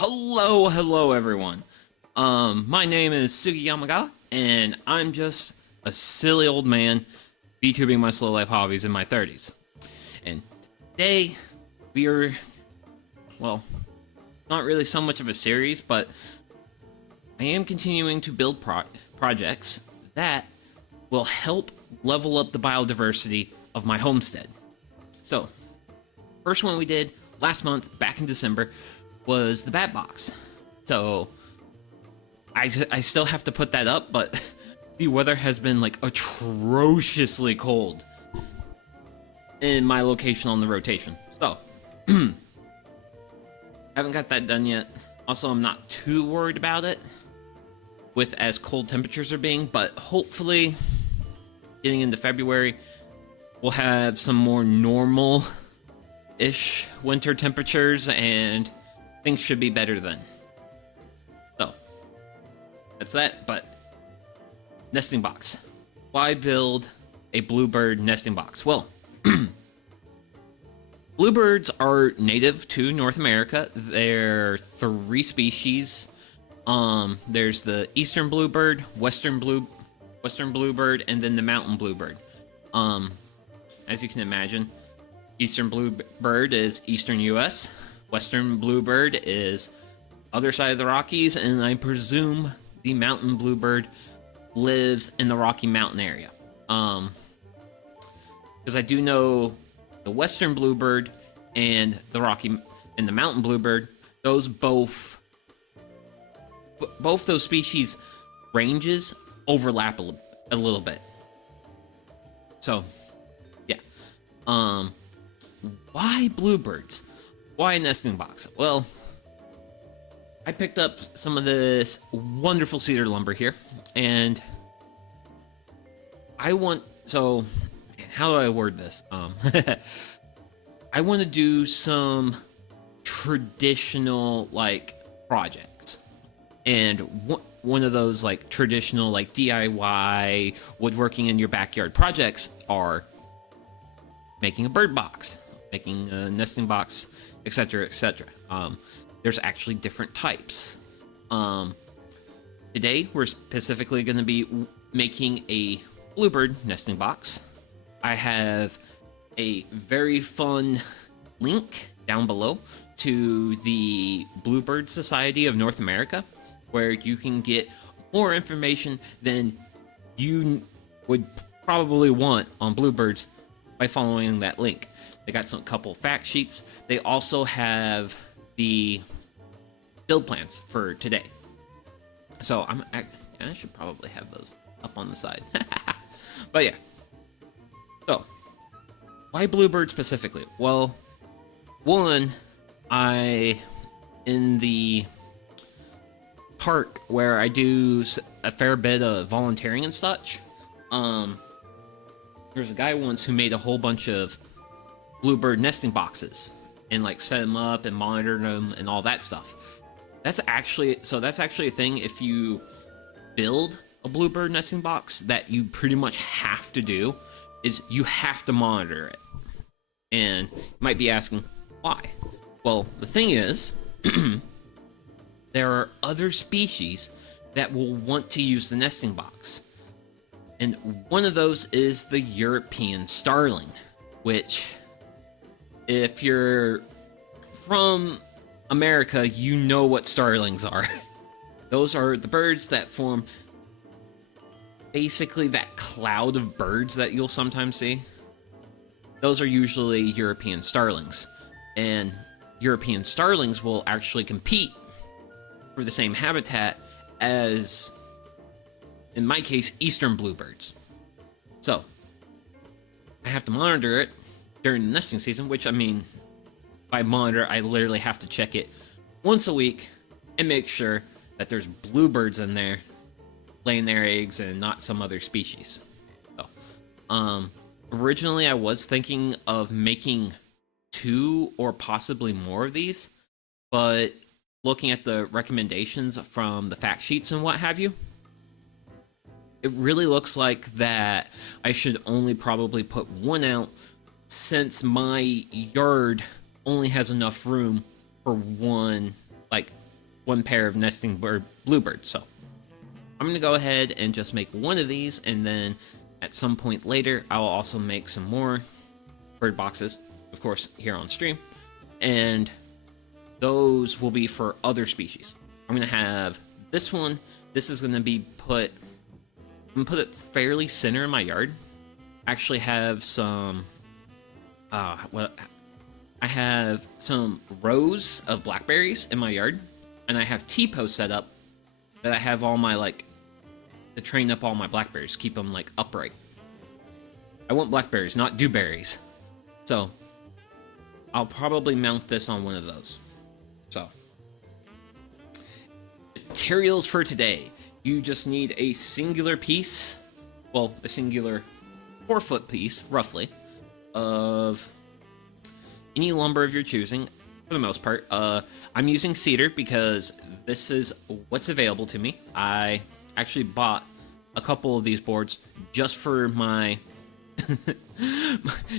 Hello everyone. My name is Sugi Yamaga, and I'm just a silly old man VTubing my slow life hobbies in my 30s. And today, we are, well, not really so much of a series, but I am continuing to build projects that will help level up the biodiversity of my homestead. So, first one we did last month, back in December, was the bat box. So I still have to put that up, but the weather has been like atrociously cold in my location on the rotation. So haven't got that done yet. Also, I'm not too worried about it with as cold temperatures are being, but hopefully getting into February we'll have some more normal-ish winter temperatures and things should be better then. So, that's that, but nesting box. Why build a bluebird nesting box? Well, bluebirds are native to North America. There are 3 species. There's the eastern bluebird, western bluebird, and then the mountain bluebird. As you can imagine, eastern bluebird is eastern US. Western bluebird is other side of the Rockies, and I presume the mountain bluebird lives in the Rocky Mountain area. Because I do know the western bluebird and the mountain bluebird, those both those species ranges overlap a little bit. So, yeah. Why bluebirds? Why a nesting box? Well, I picked up some of this wonderful cedar lumber here, and how do I word this? I want to do some traditional, projects. And one of those, traditional, DIY, woodworking in your backyard projects are making a bird box, making a nesting box, etc., etc. There's actually different types. Today, we're specifically going to be making a bluebird nesting box. I have a very fun link down below to the Bluebird Society of North America, where you can get more information than you would probably want on bluebirds by following that link. They got some couple fact sheets. They also have the build plans for today. So I should probably have those up on the side. But yeah. So, why bluebird specifically? Well, one, in the park where I do a fair bit of volunteering and such, there's a guy once who made a whole bunch of bluebird nesting boxes and set them up and monitor them and all that stuff. That's actually a thing. If you build a bluebird nesting box, that you pretty much have to do is you have to monitor it. And you might be asking why. Well, the thing is, there are other species that will want to use the nesting box. And one of those is the European starling, which, if you're from America, you know what starlings are. Those are the birds that form basically that cloud of birds that you'll sometimes see. Those are usually European starlings. And European starlings will actually compete for the same habitat as, in my case, eastern bluebirds. So, I have to monitor it during the nesting season, which, by monitor, I literally have to check it once a week and make sure that there's bluebirds in there laying their eggs and not some other species. So, originally I was thinking of making 2 or possibly more of these, but looking at the recommendations from the fact sheets and what have you, it really looks like that I should only probably put 1 out, since my yard only has enough room for one one pair of nesting bluebirds. So I'm going to go ahead and just make one of these, and then at some point later, I will also make some more bird boxes, of course, here on stream. And those will be for other species. I'm going to have this one. This is going to be put... I'm going to put it fairly center in my yard. Actually have some... I have some rows of blackberries in my yard. And I have T-posts set up that I have all my, like... to train up all my blackberries. Keep them, like, upright. I want blackberries, not dewberries. So, I'll probably mount this on one of those. So, materials for today. You just need a singular piece, well, a singular 4-foot piece, roughly, of any lumber of your choosing, for the most part. I'm using cedar because this is what's available to me. I actually bought a couple of these boards just for my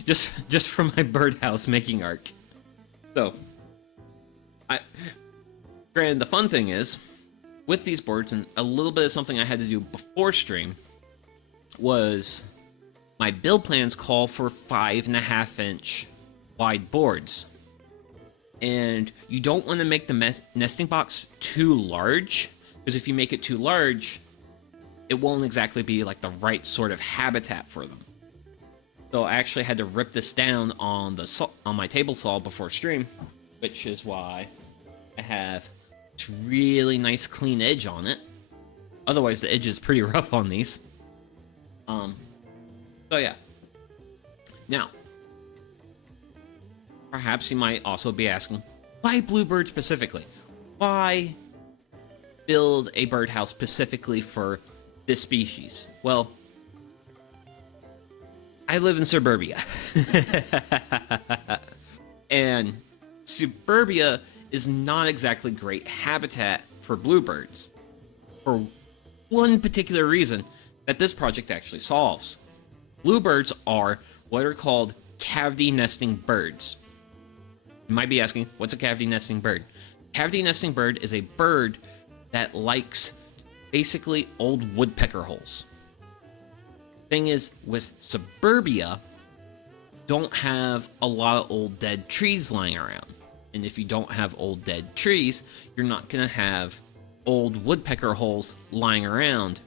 just for my birdhouse making arc. So, granted, the fun thing is, with these boards, and a little bit of something I had to do before stream, was my build plans call for 5.5-inch wide boards. And you don't want to make the nesting box too large, because if you make it too large, it won't exactly be like the right sort of habitat for them. So I actually had to rip this down on my table saw before stream, which is why I have this really nice clean edge on it. Otherwise, the edge is pretty rough on these. So yeah. Now, perhaps you might also be asking, why bluebird specifically? Why build a birdhouse specifically for this species? Well, I live in suburbia. And suburbia is not exactly great habitat for bluebirds, for one particular reason that this project actually solves. Bluebirds are what are called cavity nesting birds. You might be asking, what's a cavity nesting bird? Cavity nesting bird is a bird that likes basically old woodpecker holes. Thing is, with suburbia, don't have a lot of old dead trees lying around. And if you don't have old dead trees, you're not gonna have old woodpecker holes lying around.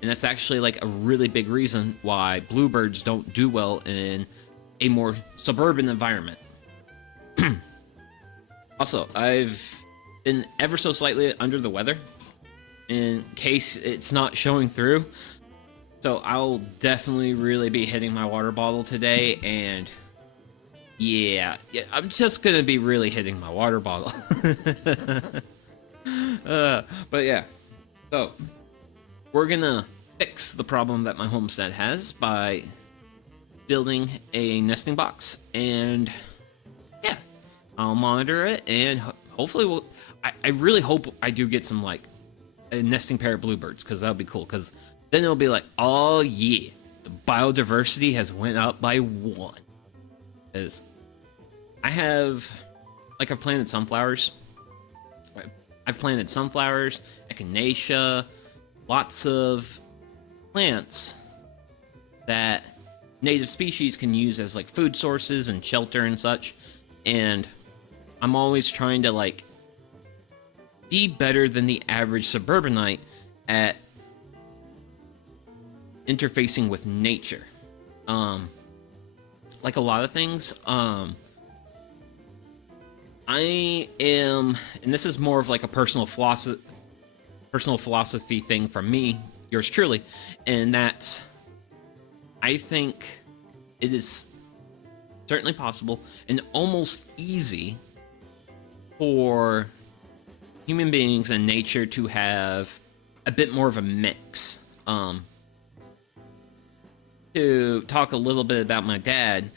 And that's actually like a really big reason why bluebirds don't do well in a more suburban environment. Also, I've been ever so slightly under the weather, in case it's not showing through. So I'll definitely really be hitting my water bottle today, and yeah, I'm just gonna be really hitting my water bottle. But yeah, so we're gonna fix the problem that my homestead has by building a nesting box, and yeah, I'll monitor it, and hopefully I really hope I do get some, like, a nesting pair of bluebirds, because that'll be cool, because then it'll be like, oh yeah, the biodiversity has went up by 1. Because I've planted sunflowers. I've planted sunflowers, echinacea, lots of plants that native species can use as, like, food sources and shelter and such. And I'm always trying to, like, be better than the average suburbanite at interfacing with nature. Like a lot of things, I am, and this is more of like a personal philosophy thing from me, yours truly, and that's, I think it is certainly possible and almost easy for human beings and nature to have a bit more of a mix. To talk a little bit about my dad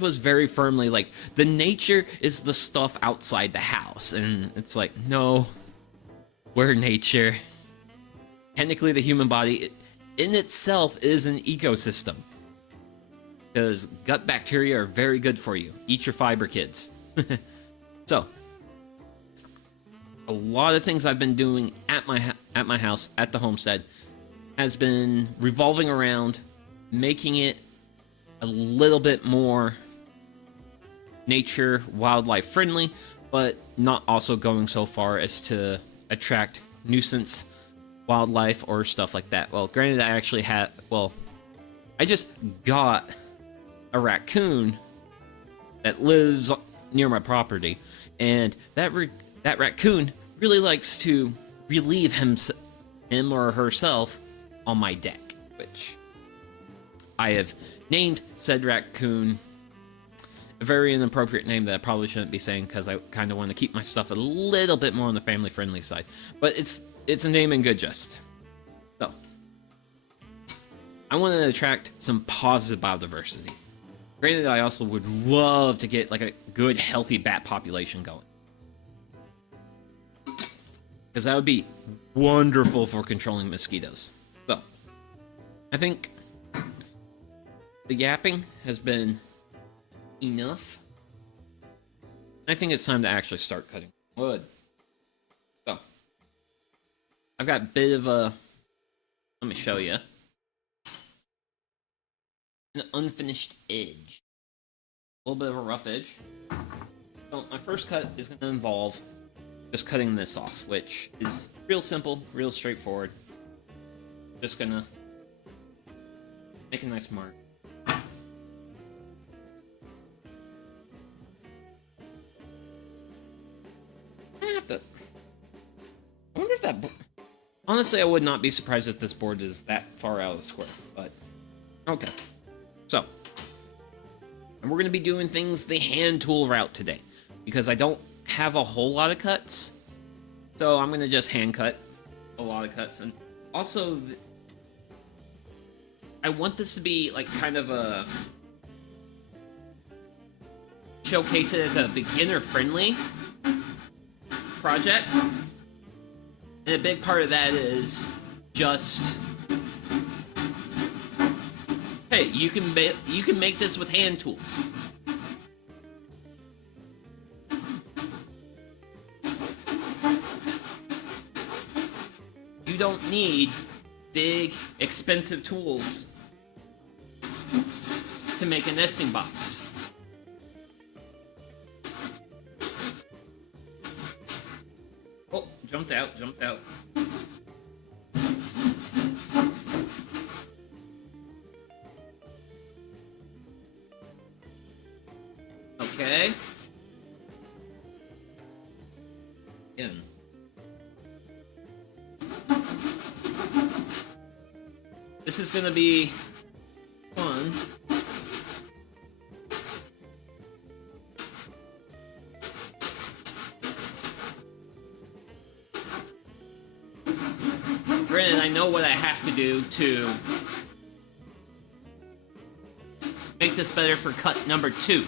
was very firmly like, the nature is the stuff outside the house, and it's like, no, we're nature. Technically, the human body in itself is an ecosystem, because gut bacteria are very good for you. Eat your fiber, kids. So a lot of things I've been doing at my house, at the homestead, has been revolving around making it a little bit more nature, wildlife friendly, but not also going so far as to attract nuisance wildlife or stuff like that. Well, granted, I actually had, well, I just got a raccoon that lives near my property, and that raccoon really likes to relieve him or herself on my deck, which I have named said raccoon a very inappropriate name that I probably shouldn't be saying, because I kind of want to keep my stuff a little bit more on the family-friendly side. But it's a name in good jest. So, I want to attract some positive biodiversity. Granted, I also would love to get like a good, healthy bat population going, because that would be wonderful for controlling mosquitoes. So, I think the yapping has been enough. I think it's time to actually start cutting wood. So, I've got a bit of a, let me show you, an unfinished edge. A little bit of a rough edge. So my first cut is going to involve just cutting this off, which is real simple, real straightforward. Just going to make a nice mark. I wonder if that... Honestly, I would not be surprised if this board is that far out of the square, but... Okay. So. And we're going to be doing things the hand tool route today, because I don't have a whole lot of cuts. So I'm going to just hand cut a lot of cuts. And also, I want this to be like kind of a... showcase it as a beginner-friendly project. And a big part of that is just, hey, you can make this with hand tools. You don't need big, expensive tools to make a nesting box. Oh, jumped out. Okay. In. This is gonna be fun. Granted, I know what I have to do to make this better for cut number 2.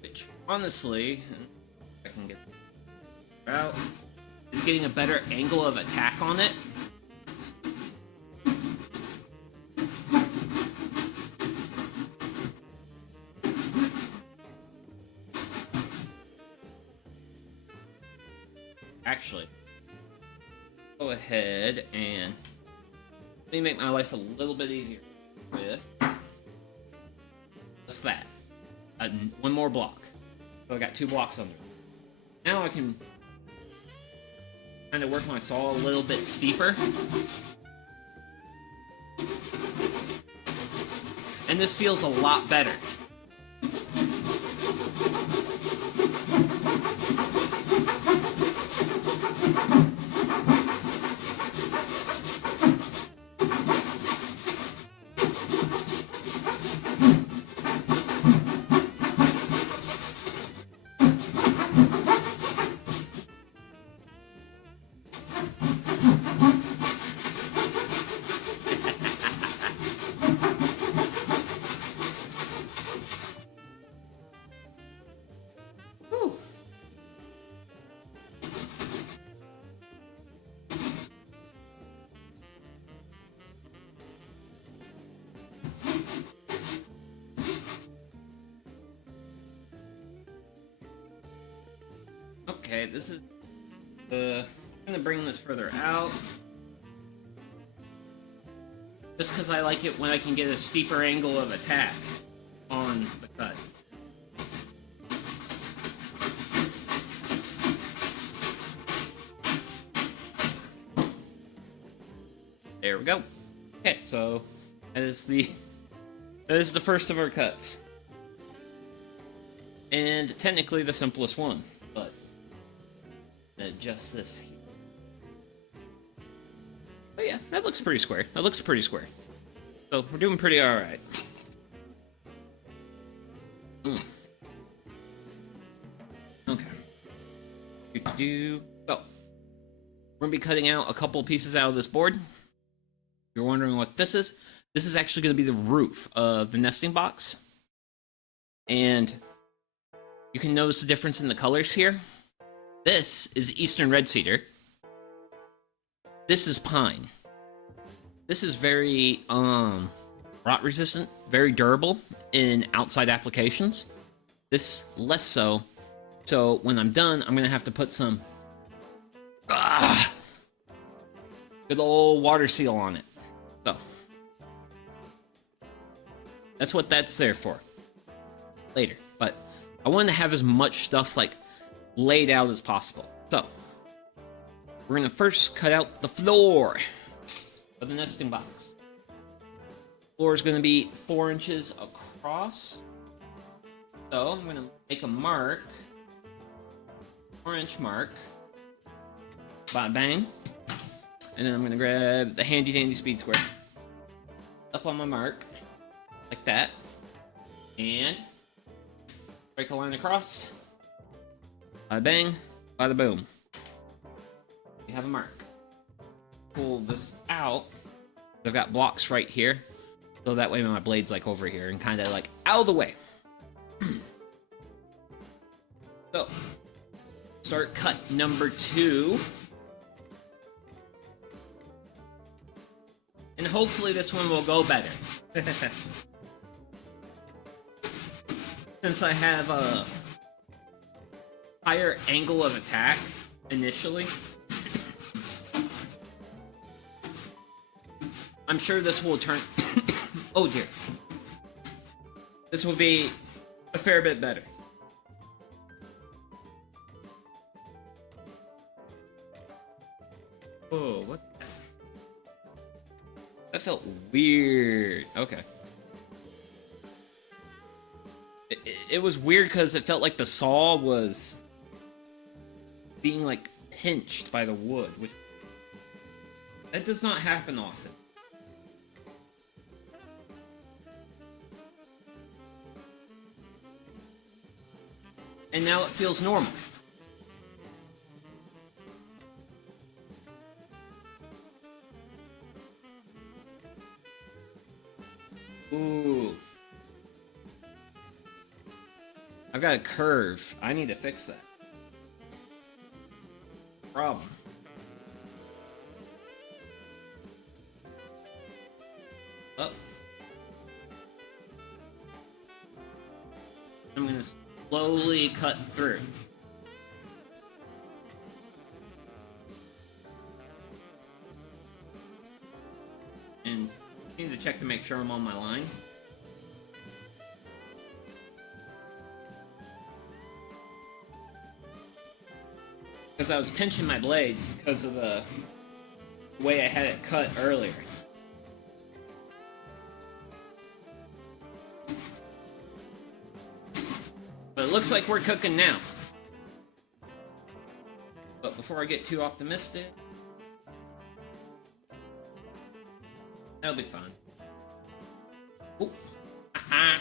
Which, honestly, I can get out, is getting a better angle of attack on it. Actually, go ahead and let me make my life a little bit easier with just that. One more block. So I got 2 blocks under. Now I can kind of work my saw a little bit steeper. And this feels a lot better. Okay, this is the... I'm gonna bring this further out. Just because I like it when I can get a steeper angle of attack on the cut. There we go. Okay, so that is the first of our cuts. And technically the simplest one, but adjust this here. But yeah, that looks pretty square. That looks pretty square. So we're doing pretty alright. Okay. So we're gonna be cutting out a couple pieces out of this board. If you're wondering what this is actually gonna be the roof of the nesting box. And you can notice the difference in the colors here. This is Eastern Red Cedar. This is pine. This is very rot resistant, very durable in outside applications. This less so. So when I'm done, I'm gonna have to put some good old water seal on it. So that's what that's there for. Later. But I wanted to have as much stuff like laid out as possible. So we're gonna first cut out the floor of the nesting box. Floor is gonna be 4 inches across. So I'm gonna make a mark, 4-inch mark. Bang. And then I'm gonna grab the handy dandy speed square up on my mark, like that, and break a line across. Bang, bada boom. You have a mark. Pull this out. I've got blocks right here, so that way my blade's like over here and kind of like out of the way. So, start cut number 2. And hopefully this one will go better. Since I have a higher angle of attack initially, I'm sure this will turn... oh dear. This will be a fair bit better. Oh, what's that? That felt weird. Okay. It was weird because it felt like the saw was being like pinched by the wood, which that does not happen often. And now it feels normal. Ooh. I've got a curve. I need to fix that. Problem. Oh. I'm gonna slowly cut through. And I need to check to make sure I'm on my line. Because I was pinching my blade because of the way I had it cut earlier. But it looks like we're cooking now. But before I get too optimistic, that'll be fun. Oop. Aha.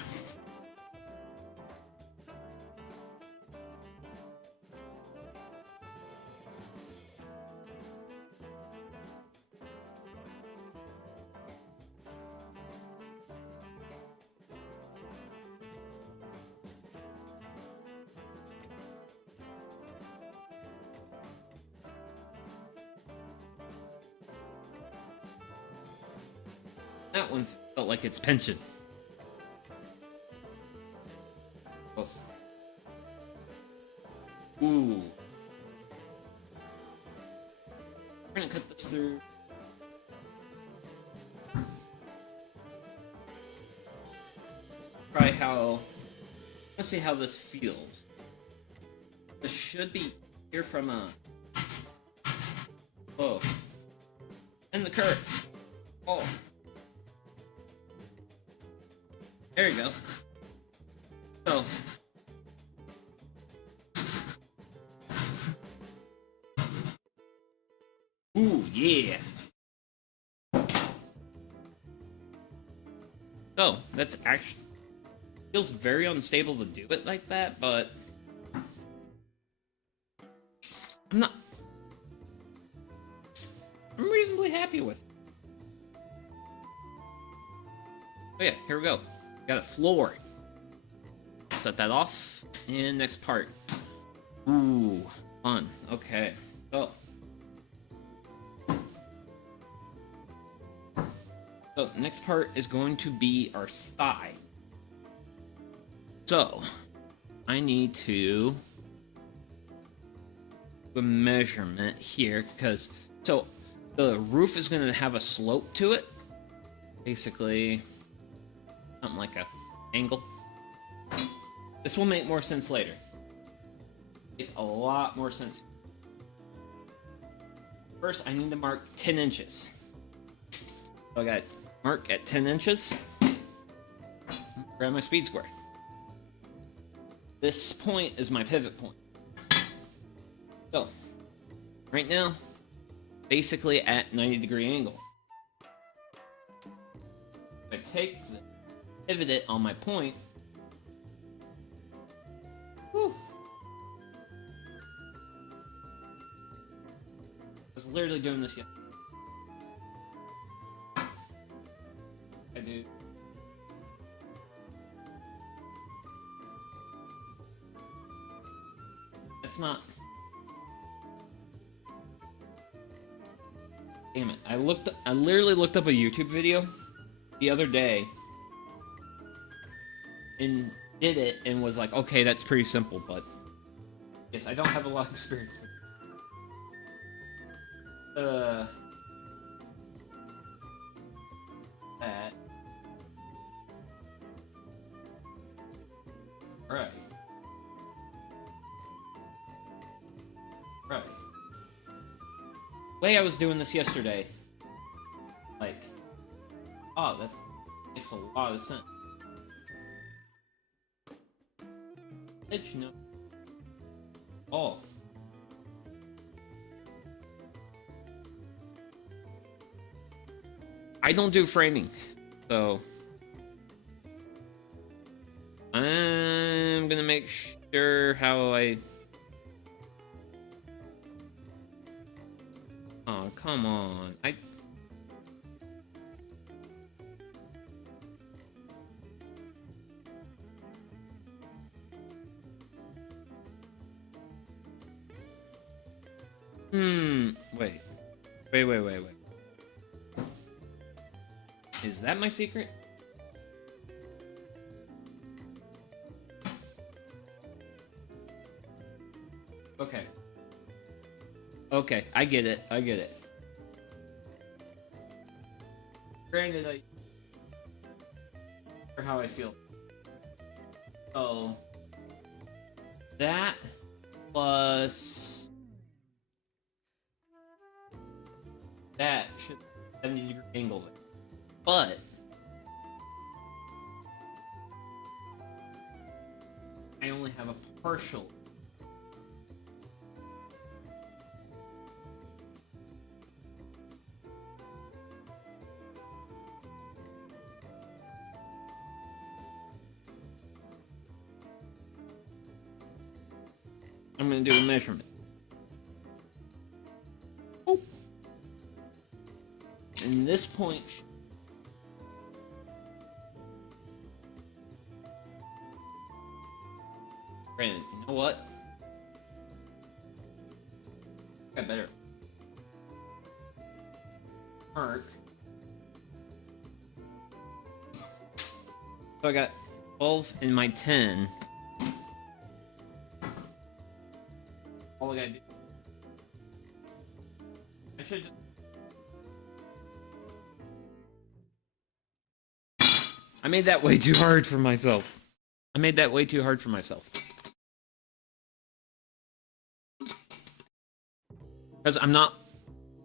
That one felt like it's pinching. Close. Ooh. gonna cut this through. Try how. Let's see how this feels. This should be here from a. Oh. And the curve. Oh. There you go. So. Ooh, yeah. So, that's actually feels very unstable to do it like that, but I'm reasonably happy with it. Oh yeah, here we go. Got a floor. Set that off. And next part. Ooh, fun. Okay. So next part is going to be our side. So I need to do a measurement here because the roof is going to have a slope to it. Basically, something like a angle. This will make more sense later. Make a lot more sense. First, I need to mark 10 inches. So I got mark at 10 inches. Grab my speed square. This point is my pivot point. So, right now, basically at 90-degree angle. If I take the pivot it on my point, whew, I was literally doing this yesterday. I do. That's not. Damn it. I literally looked up a YouTube video the other day and did it and was like, okay, that's pretty simple, but yes, I don't have a lot of experience with it. That. Right. Right. The way I was doing this yesterday, like, oh, that makes a lot of sense. Did you know? Oh. I don't do framing, so I'm gonna make sure how I. Oh, come on. Wait. Is that my secret? Okay. Okay, I get it. Granted, or how I feel. So that plus that should 70-degree angle there. But I only have a partial. I'm going to do a measurement. Oh. And this point. Brandon, you know what? I better. Mark. So I got 12 in my 10. All I gotta do. should just... I made that way too hard for myself. Because I'm not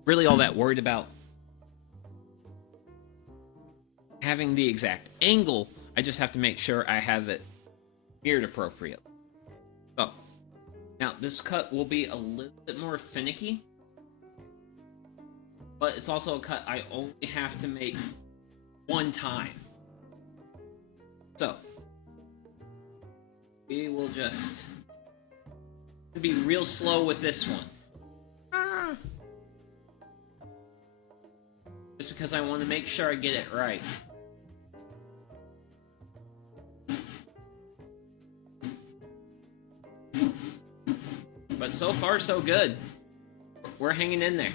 really all that worried about having the exact angle. I just have to make sure I have it mirrored appropriately. So, now this cut will be a little bit more finicky, but it's also a cut I only have to make one time. So, we will just be real slow with this one. Just because I want to make sure I get it right. But so far, so good. We're hanging in there.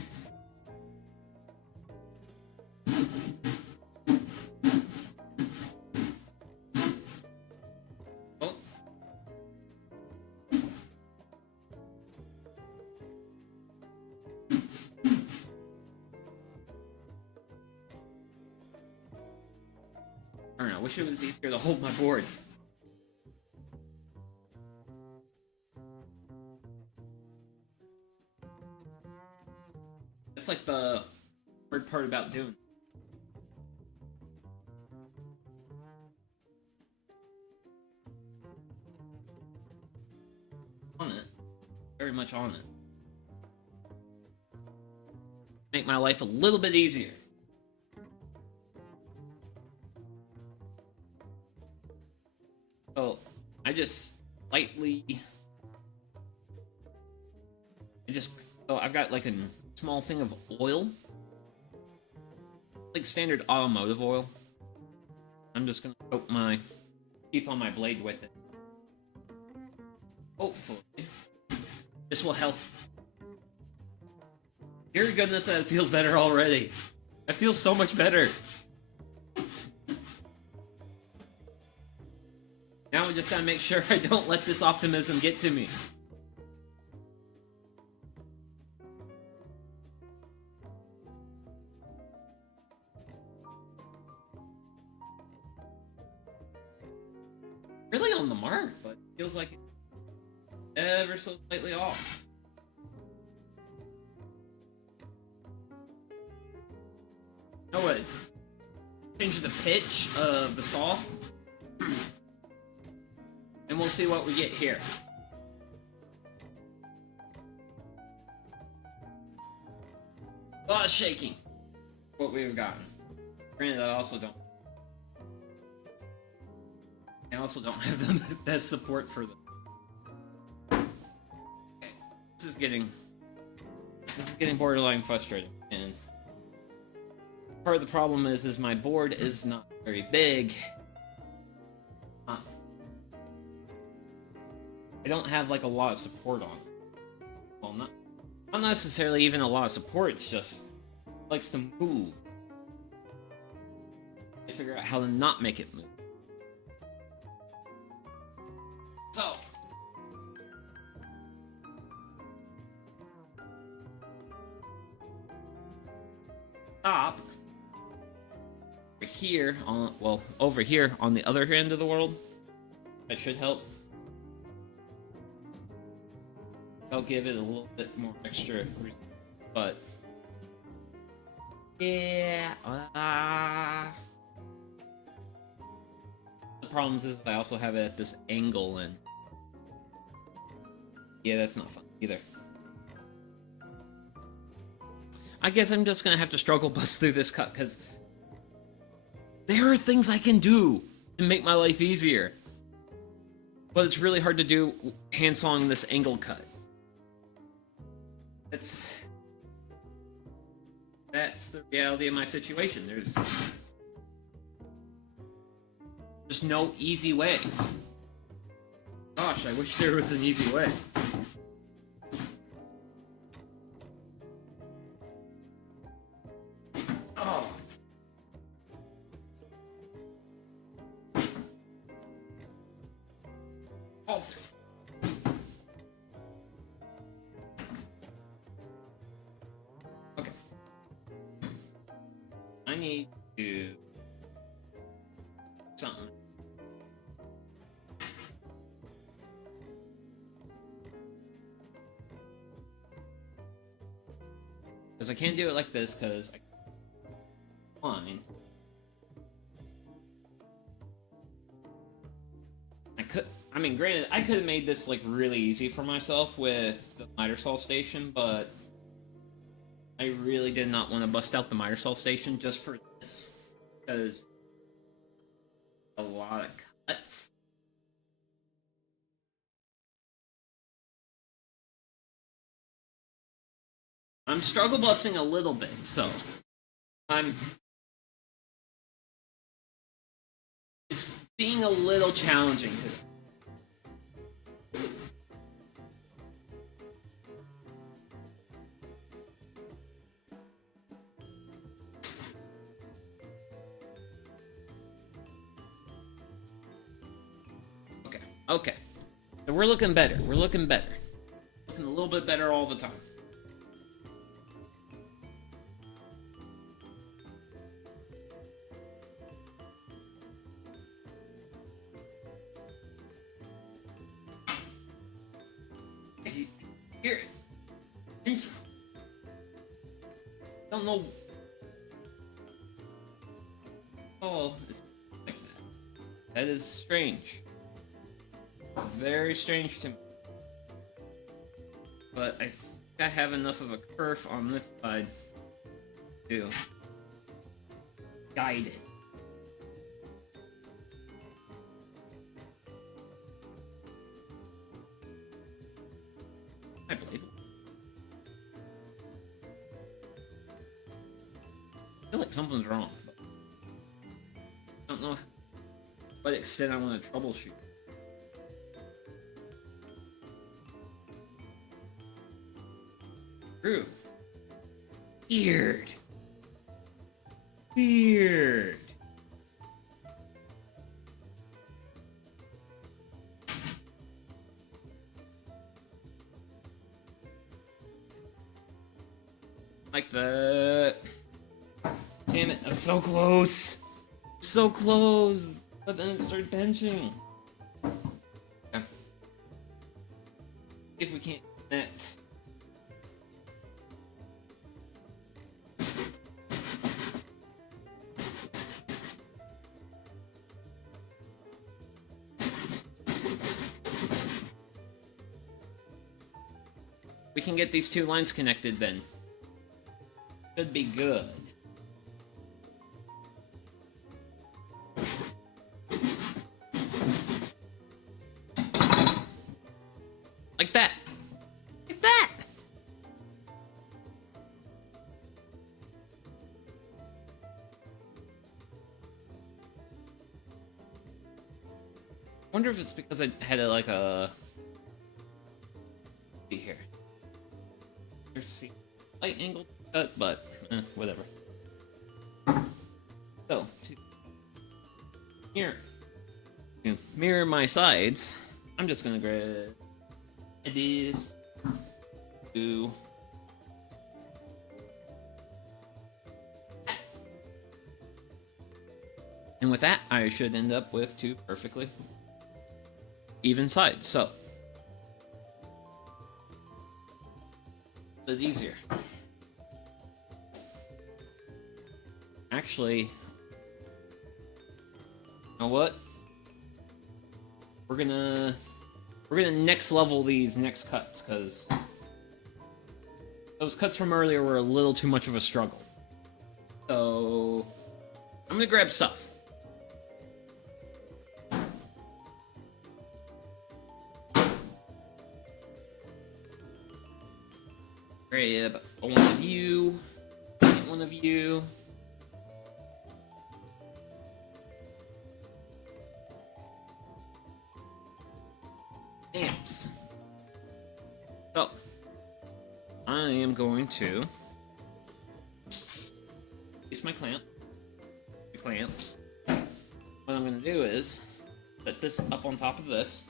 Oh. I don't know, I wish it was easier to hold my board. That's like the hard part about doing. On it. Very much on it. Make my life a little bit easier. So, I just lightly... So I've got like a small thing of oil. Like standard automotive oil. I'm just gonna poke my teeth on my blade with it. Hopefully, this will help. Dear goodness, that feels better already. That feels so much better. Now we just gotta make sure I don't let this optimism get to me. Really on the mark, but it feels like it's ever so slightly off. No way. Change the pitch of the saw. And we'll see what we get here. A lot of shaking. What we've gotten. Granted, I also don't have the best support for them. Okay. This is getting borderline frustrating, and part of the problem is my board is not very big. I don't have like a lot of support on it. Well, not necessarily even a lot of support. It's just it likes to move. I figure out how to not make it move. So, stop here on, well, over here on the other end of the world. That should help. I'll give it a little bit more extra, but yeah. The problems is I also have it at this angle, and yeah, that's not fun either. I guess I'm just gonna have to struggle bust through this cut, because there are things I can do to make my life easier. But it's really hard to do handsawing this angle cut. That's the reality of my situation. There's just no easy way. Gosh, I wish there was an easy way. Oh. Also. Okay. I need to something. Because I can't do it like this, because I fine. I mean, granted, I could have made this like really easy for myself with the miter saw station, but I really did not want to bust out the miter saw station just for this, because a lot of cuts. I'm struggle busting a little bit, so it's being a little challenging today. Okay. So we're looking better. We're looking better. Looking a little bit better all the time. Here. Don't know. Oh, it's like that. That is strange. Very strange to me. But I think I have enough of a kerf on this side to guide it. I believe it. I feel like something's wrong, but I don't know to what extent I want to troubleshoot. True. Weird. Weird. Like that. Damn it, I'm so close. So close. But then it started benching. Okay. If we can't connect. We can get these two lines connected then. Should be good. Like that. Like that. I wonder if it's because I had like a... see here. See, light angle cut, but whatever. So here, to mirror my sides, I'm just gonna grab this to and with that, I should end up with two perfectly even sides. So. Bit easier. Actually, you know what? We're gonna next level these next cuts, because those cuts from earlier were a little too much of a struggle. So I'm gonna grab stuff. Grab one of you, one of you. Amps. So, I am going to use my clamps. What I'm going to do is set this up on top of this.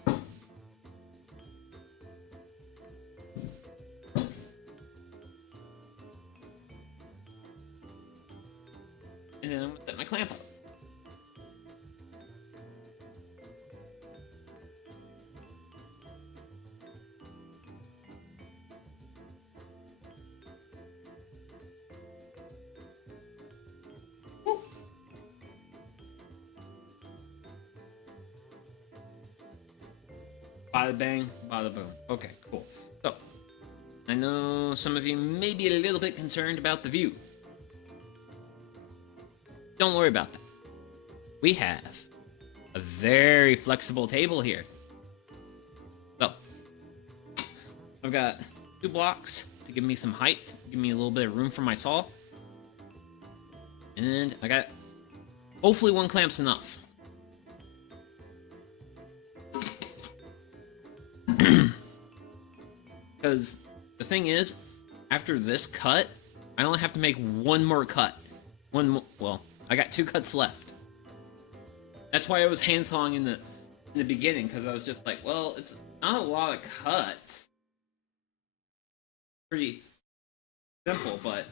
And then I'm gonna set my clamp up. Bada bang, bada boom. Okay, cool. So, I know some of you may be a little bit concerned about the view. Don't worry about that. We have a very flexible table here. So, I've got 2 blocks to give me some height, give me a little bit of room for my saw. And I got, hopefully 1 clamp's enough. Because the thing is, after this cut, I only have to make 1 more cut. Well, I got 2 cuts left. That's why I was hand sawing in the beginning, because I was just like, well, it's not a lot of cuts. Pretty simple, but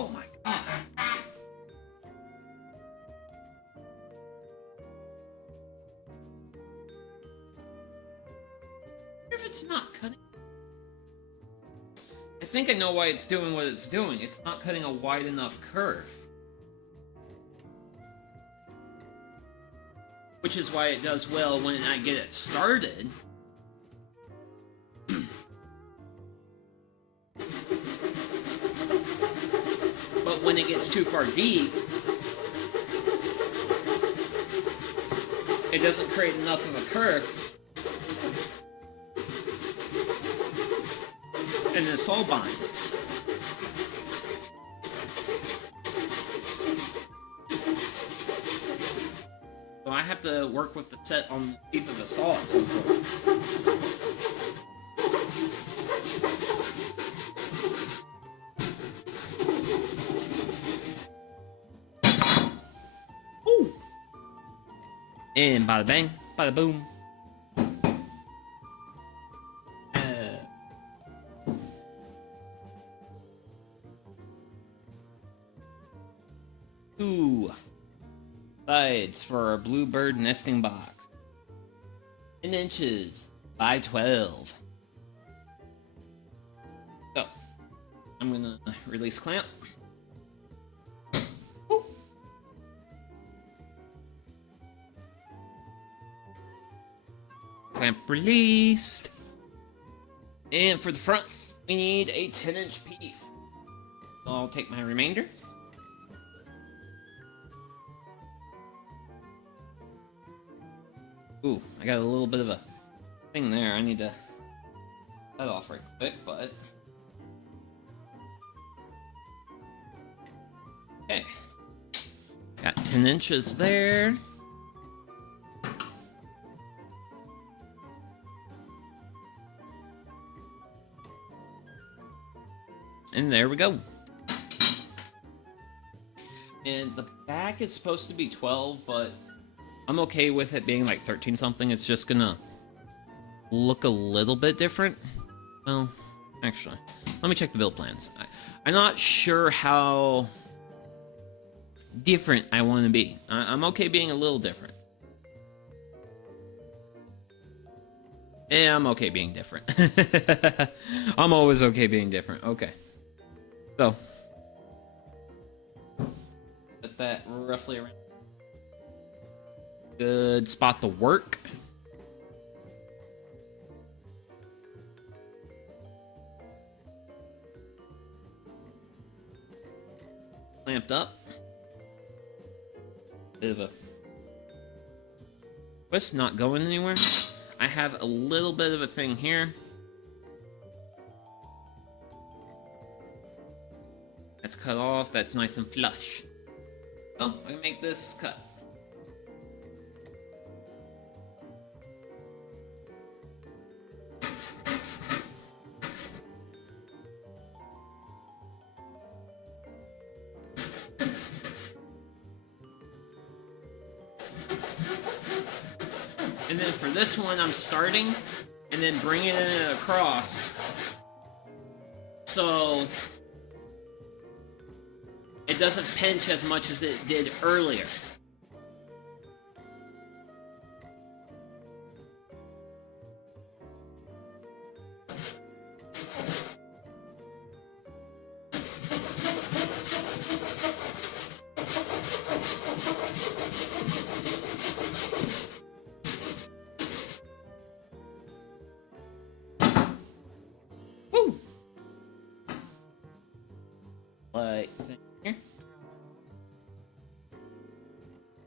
oh my god. If it's not cutting, I think I know why it's doing what it's doing. It's not cutting a wide enough curve. Which is why it does well when I get it started. But when it gets too far deep, it doesn't create enough of a curve. And the saw binds. So I have to work with the set on the tip of the saw at some point. Ooh! And bada bang, bada boom. Sides for our bluebird nesting box. 10 inches by 12. So, I'm gonna release clamp. Woo. Clamp released. And for the front, we need a 10-inch piece. So I'll take my remainder. Ooh, I got a little bit of a thing there. I need to cut that off right quick, but okay. Got 10 inches there. And there we go. And the back is supposed to be 12, but I'm okay with it being like 13 something. It's just gonna look a little bit different. Well, actually, let me check the build plans. I'm not sure how different I want to be. I'm okay being a little different. Yeah, I'm okay being different. I'm always okay being different. Okay. So, set that roughly around. Good spot to work. Clamped up. Bit of a twist, not going anywhere. I have a little bit of a thing here. That's cut off, that's nice and flush. Oh, I can make this cut. And then for this one, I'm starting and then bringing it across. So it doesn't pinch as much as it did earlier. Like here.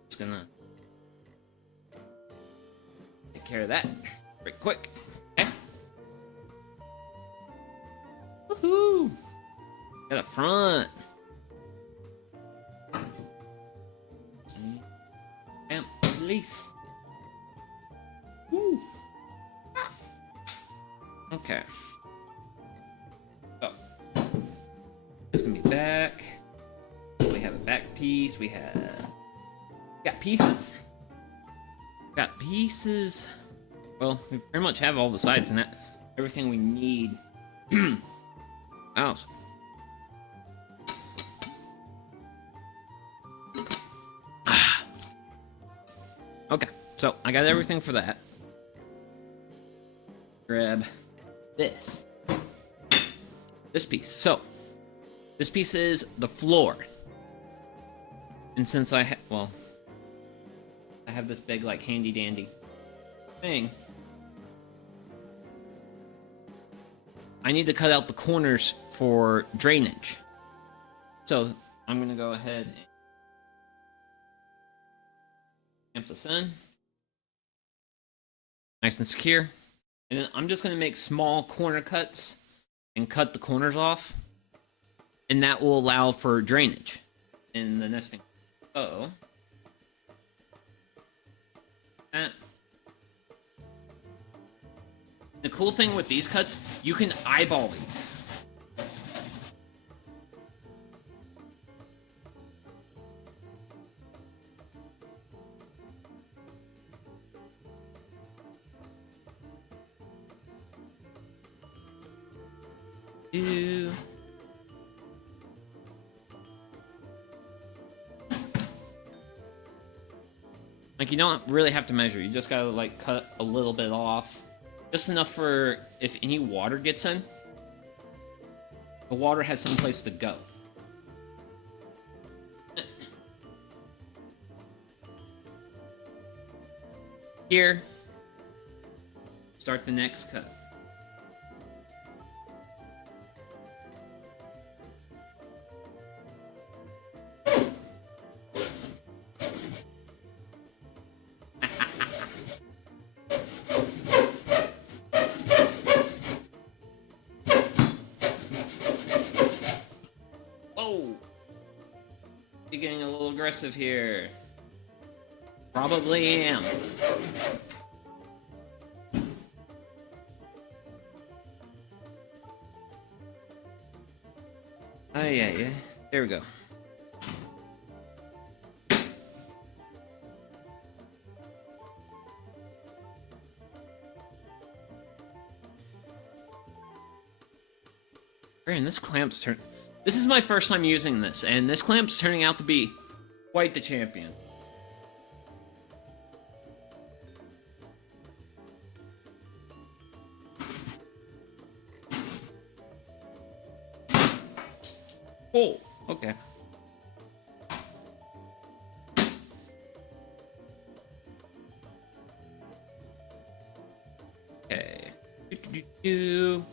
Just gonna take care of that pretty quick. Okay. Woohoo! Got a front. And release. Woo! Okay. Oh. It's gonna be back. We have a back piece. We got pieces. Got pieces. Well, we pretty much have all the sides in it. Everything we need. Awesome. Okay, so I got everything for that. Grab this piece. So this piece is the floor, and since I have this big like handy dandy thing, I need to cut out the corners for drainage. So I'm gonna go ahead and clamp this in, nice and secure. And then I'm just going to make small corner cuts and cut the corners off. And that will allow for drainage in the nesting. Uh-oh. The cool thing with these cuts, you can eyeball these. Like, you don't really have to measure. You just gotta, like, cut a little bit off. Just enough for if any water gets in, the water has some place to go. Here, start the next cut. Getting a little aggressive here. Probably am. Oh yeah. There we go. And this clamp's turn. This is my first time using this, and this clamp's turning out to be quite the champion. Oh, okay. Okay. Do.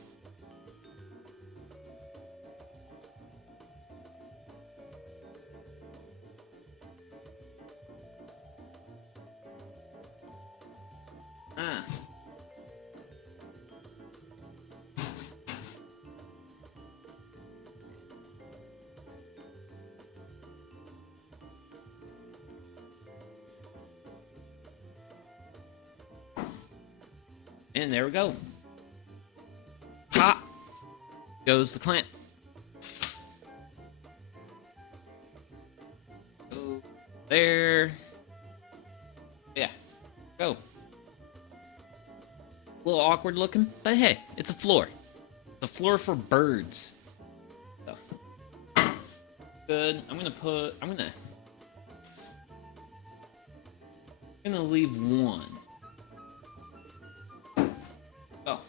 And there we go. Pop goes the clamp. Go there. Yeah. Go. awkward looking, but hey, it's a floor. It's a floor for birds. So, good. I'm gonna leave one. Oh.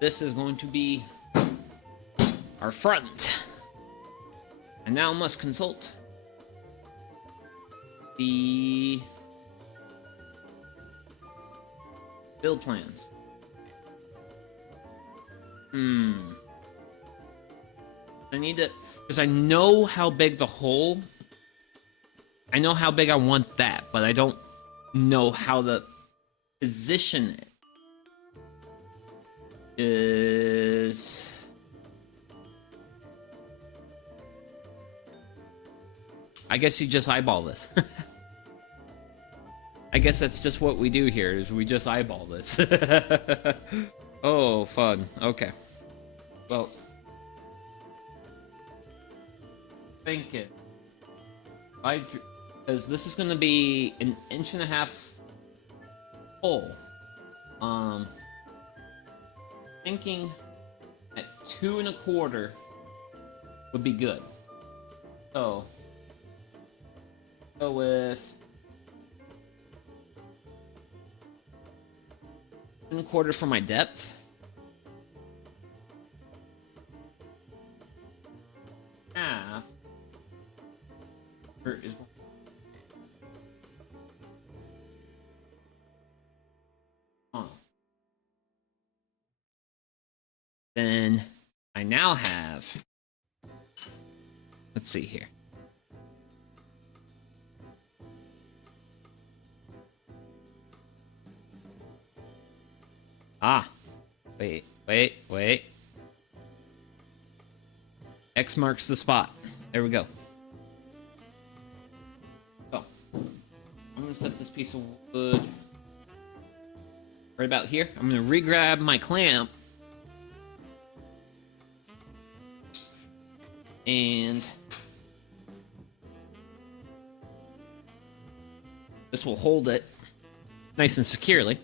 This is going to be our front. And now must consult the build plans. I need to, because I know how big the hole, I know how big I want that, but I don't know how to position it. Is I guess you just eyeball this. I guess that's just what we do here, is we just eyeball this. Oh, fun. Okay. Well, thinking. Because this is going to be an 1.5 inch hole. Thinking at 2 1/4 would be good. So, go with 2 1/4 for my depth. Half is then I now have, let's see here. Wait. X marks the spot. There we go. So, I'm gonna set this piece of wood right about here. I'm gonna re-grab my clamp. And this will hold it nice and securely.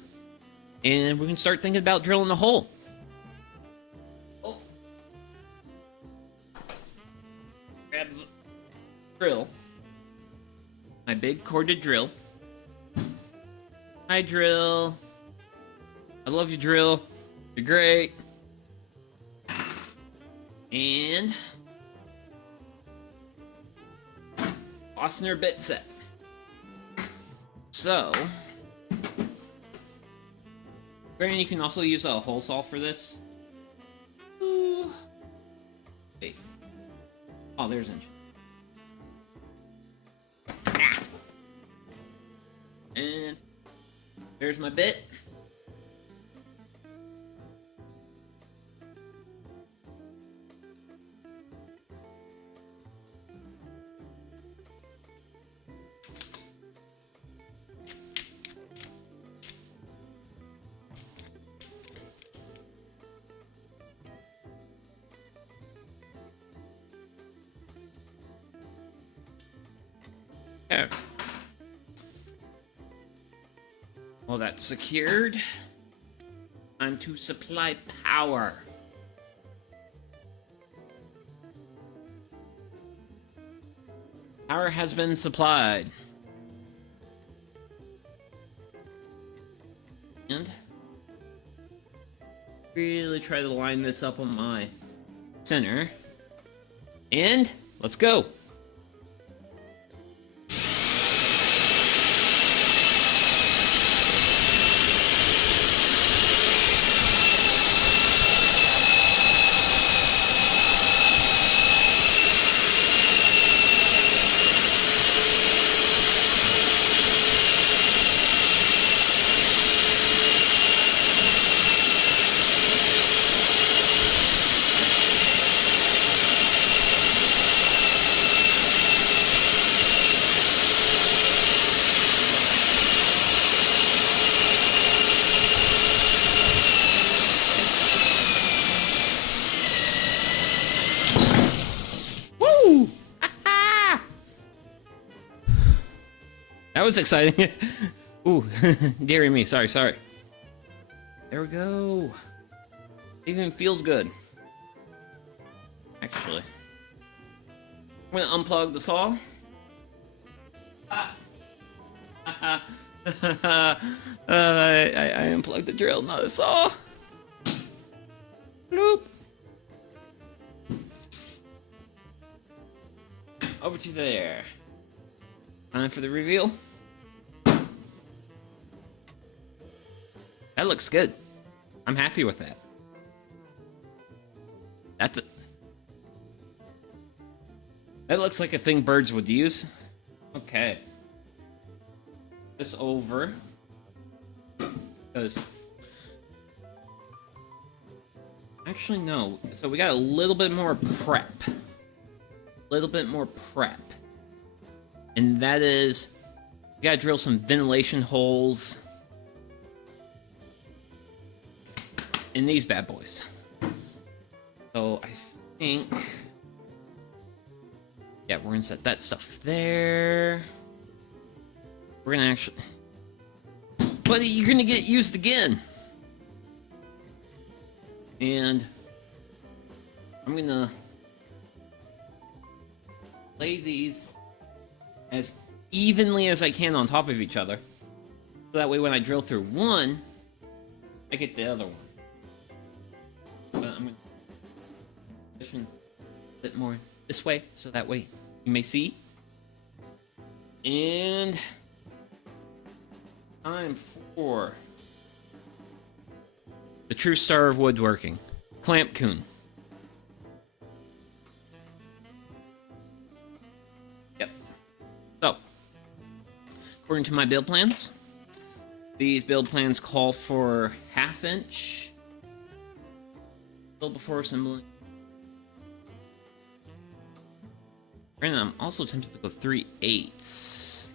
And we can start thinking about drilling the hole. Oh. Grab the drill. My big corded drill. Hi, drill. I love you, drill. You're great. And Bosner bit set. So, granted, you can also use a hole saw for this. Ooh. Wait. Oh, there's inch. Ah. And there's my bit. Okay. Well, that's secured. Time to supply power. Power has been supplied. And really try to line this up on my center. And let's go. That was exciting. Ooh, dearie me. Sorry. There we go. Even feels good. Actually. I'm gonna unplug the saw. I unplugged the drill, not a saw. Bloop. Over to there. Time for the reveal. That looks good. I'm happy with that. That's it. That looks like a thing birds would use. Okay. This over. Because... Actually, no. So we got a little bit more prep. And that is... We gotta drill some ventilation holes in these bad boys. So I think... Yeah, we're gonna set that stuff there. We're gonna actually... Buddy, you're gonna get used again! And... I'm gonna... lay these as evenly as I can on top of each other. So that way when I drill through one, I get the other one. But I'm gonna position a bit more this way, so that way you may see. And time for the true star of woodworking, Clamp Coon. Yep. So, according to my build plans, these build plans call for 1/2 inch build before assembling. And I'm also tempted to go 3/8.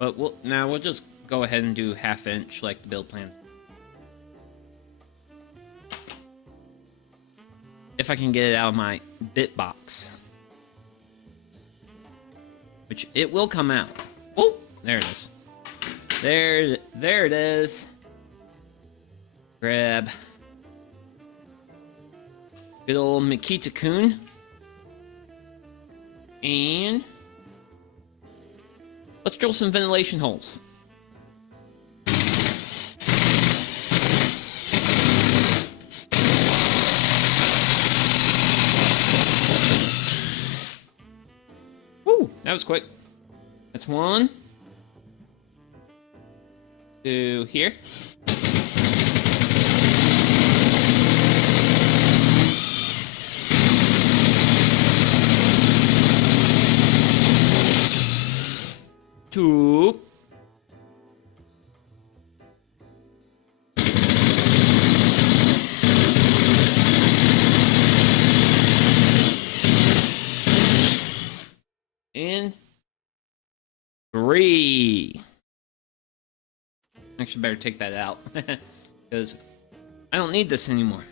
But we'll just go ahead and do 1/2 inch like the build plans. If I can get it out of my bit box. Which it will come out. Oh, there it is. There it is. Grab good old Makita-kun. And let's drill some ventilation holes. Woo, that was quick. That's 1. 2 here. Two. And 3. Actually, better take that out because I don't need this anymore.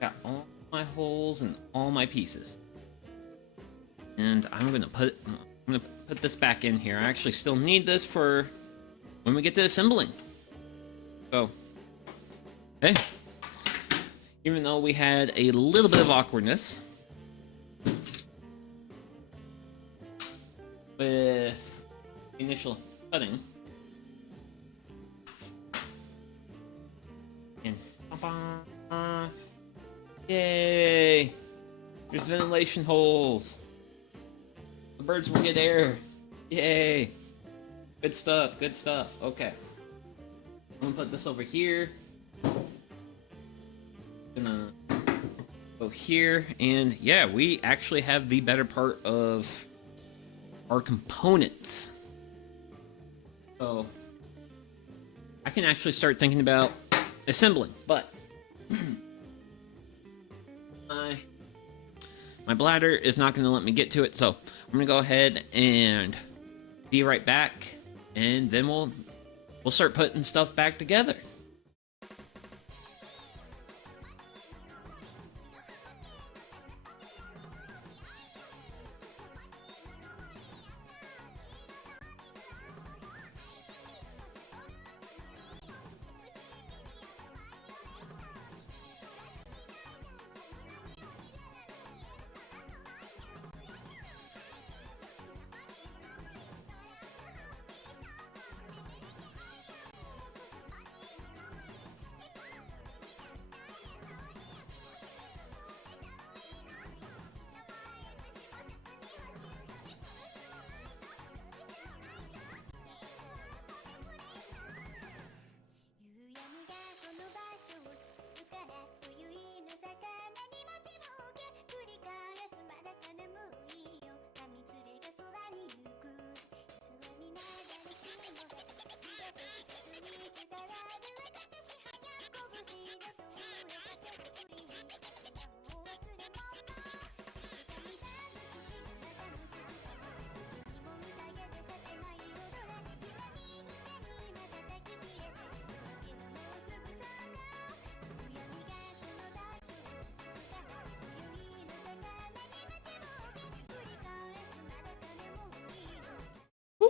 Got all my holes and all my pieces, and I'm gonna put this back in here. I actually still need this for when we get to assembling. So, hey, even though we had a little bit of awkwardness with initial cutting, and yay! There's ventilation holes. The birds will get air. Yay! Good stuff, good stuff. Okay. I'm gonna put this over here. Gonna go here, and yeah, we actually have the better part of our components. So I can actually start thinking about assembling, but my bladder is not gonna let me get to it, so I'm gonna go ahead and be right back, and then we'll start putting stuff back together.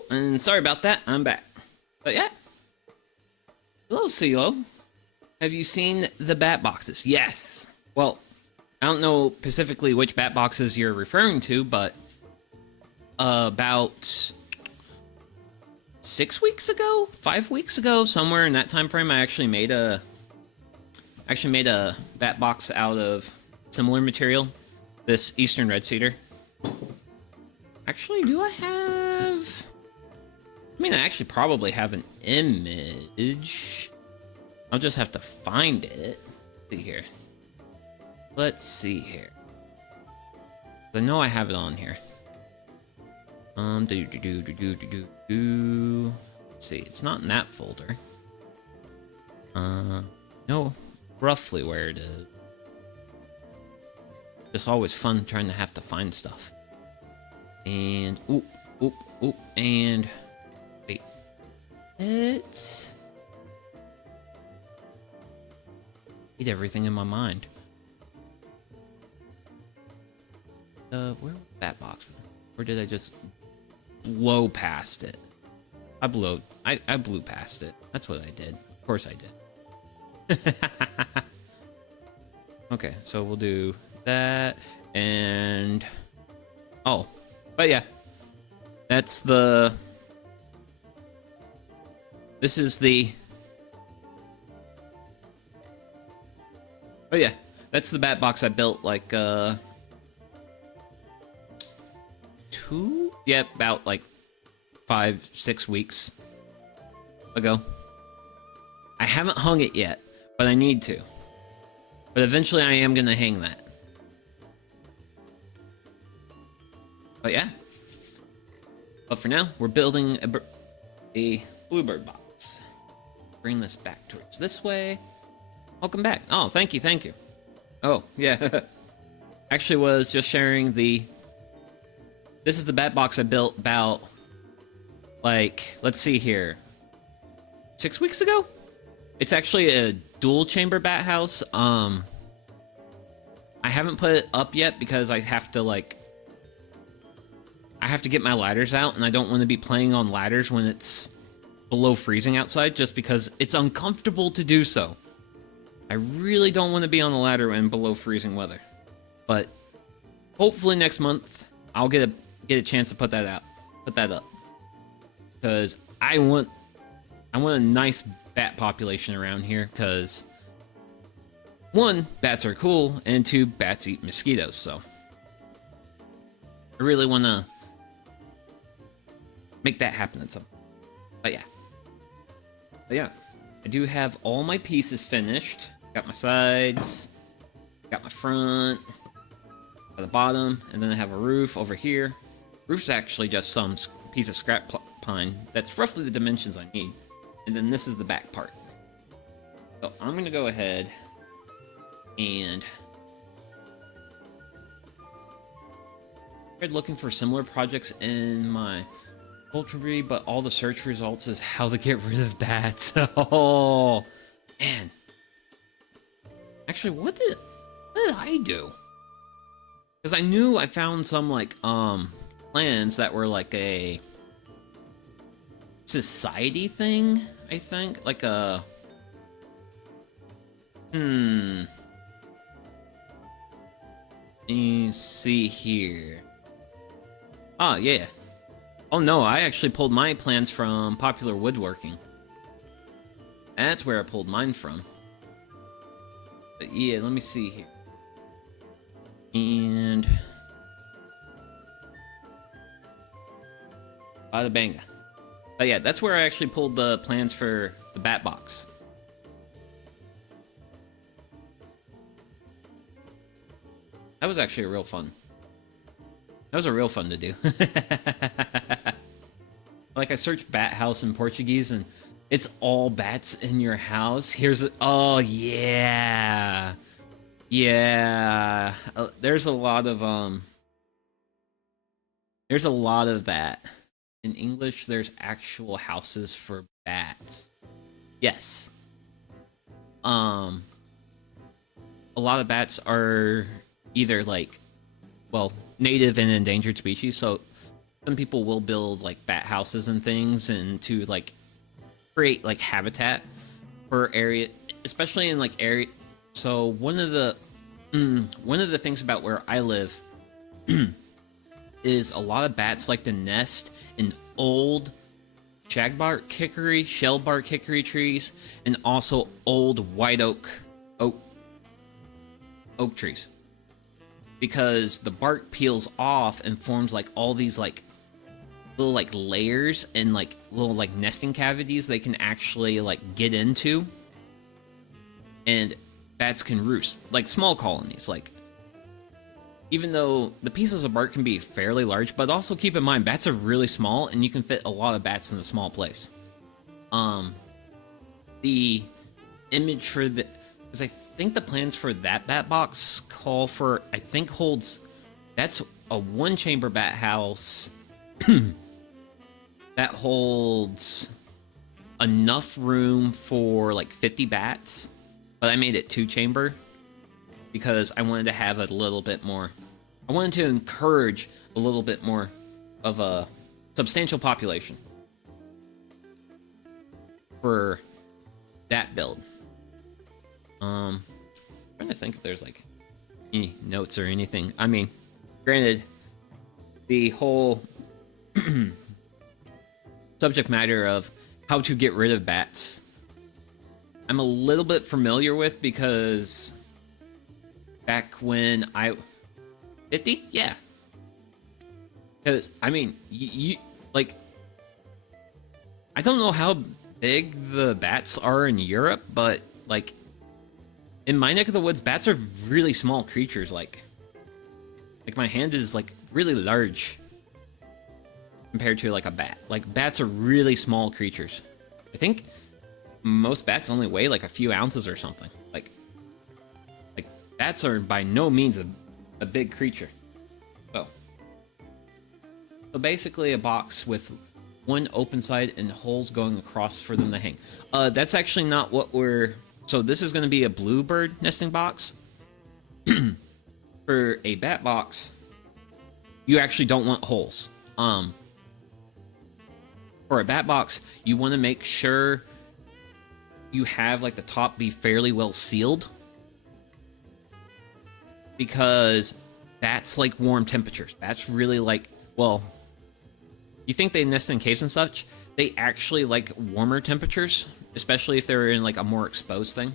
And sorry about that, I'm back. But yeah. Hello, CeeLo. Have you seen the bat boxes? Yes. Well, I don't know specifically which bat boxes you're referring to, but about 6 weeks ago, 5 weeks ago, somewhere in that time frame, I actually made a bat box out of similar material. This Eastern Red Cedar. Actually, do I have? I mean, I actually probably have an image. I'll just have to find it. Let's see here. Let's see here. I know I have it on here. Let's see. It's not in that folder. Know roughly where it is. It's always fun trying to have to find stuff. And and wait. It's need everything in my mind. Where was that box? Or did I just blow past it? I blew past it. That's what I did. Of course I did. Okay, so we'll do that and oh, but yeah. That's the this is the oh yeah, that's the bat box I built like about like 5-6 weeks ago. I haven't hung it yet, but I need to. But eventually I am gonna hang that. But yeah. But for now, we're building a bluebird box. Bring this back towards this way. Welcome back. Oh, thank you, thank you. Oh, yeah. Actually was just sharing the... This is the bat box I built about, like, let's see here. 6 weeks ago? It's actually a dual chamber bat house. I haven't put it up yet because I have to, like... I have to get my ladders out, and I don't want to be playing on ladders when it's below freezing outside, just because it's uncomfortable to do so. I really don't want to be on the ladder when below freezing weather. But hopefully next month I'll get a chance to put that up, because I want a nice bat population around here, because one, bats are cool, and two, bats eat mosquitoes, so I really want to make that happen at some point. But yeah, I do have all my pieces finished. Got my sides, got my front, got the bottom, and then I have a roof over here. Roof's actually just some piece of scrap pine. That's roughly the dimensions I need. And then this is the back part. So I'm going to go ahead and tried looking for similar projects in my poultry breed, but all the search results is how to get rid of bats. Oh, man. Actually, what did I do? Because I knew I found some, like, plans that were like a society thing, I think. Like a... Let me see here. Oh, yeah. Oh, no, I actually pulled my plans from Popular Woodworking. That's where I pulled mine from. But yeah, let me see here. And... Bada banga. But yeah, that's where I actually pulled the plans for the bat box. That was actually a real fun. That was a real fun to do. Like, I searched bat house in Portuguese, and it's all bats in your house. Here's a... Oh, yeah. Yeah, there's a lot of that. In English, there's actual houses for bats. Yes. Um, a lot of bats are either like, well, native and endangered species. So some people will build like bat houses and things, and to like create like habitat for area, especially in like area. So one of the things about where I live is a lot of bats like to nest in old shagbark hickory, shellbark hickory trees, and also old white oak trees, because the bark peels off and forms like all these like little like layers and like little like nesting cavities they can actually like get into, and bats can roost like small colonies. Like, even though the pieces of bark can be fairly large, but also keep in mind bats are really small and you can fit a lot of bats in a small place. The image for the, because I think the plans for that bat box call for, I think holds, that's a one chamber bat house that holds enough room for like 50 bats, but I made it 2-chamber because I wanted to have a little bit more. I wanted to encourage a little bit more of a substantial population for that build. Trying to think if there's like any notes or anything. I mean, granted, the whole subject matter of how to get rid of bats, I'm a little bit familiar with, because back when 50? Yeah. Because, I mean, you like, I don't know how big the bats are in Europe, but, like, in my neck of the woods, bats are really small creatures. Like my hand is, like, really large compared to, like, a bat. Like, bats are really small creatures. I think most bats only weigh, like, a few ounces or something. Like bats are by no means a big creature. So basically a box with one open side and holes going across for them to hang. That's actually not what we're... So this is going to be a bluebird nesting box. For a bat box, you actually don't want holes. For a bat box, you want to make sure you have like the top be fairly well sealed, because bats like warm temperatures. Bats really like, well, you think they nest in caves and such, they actually like warmer temperatures, especially if they're in like a more exposed thing.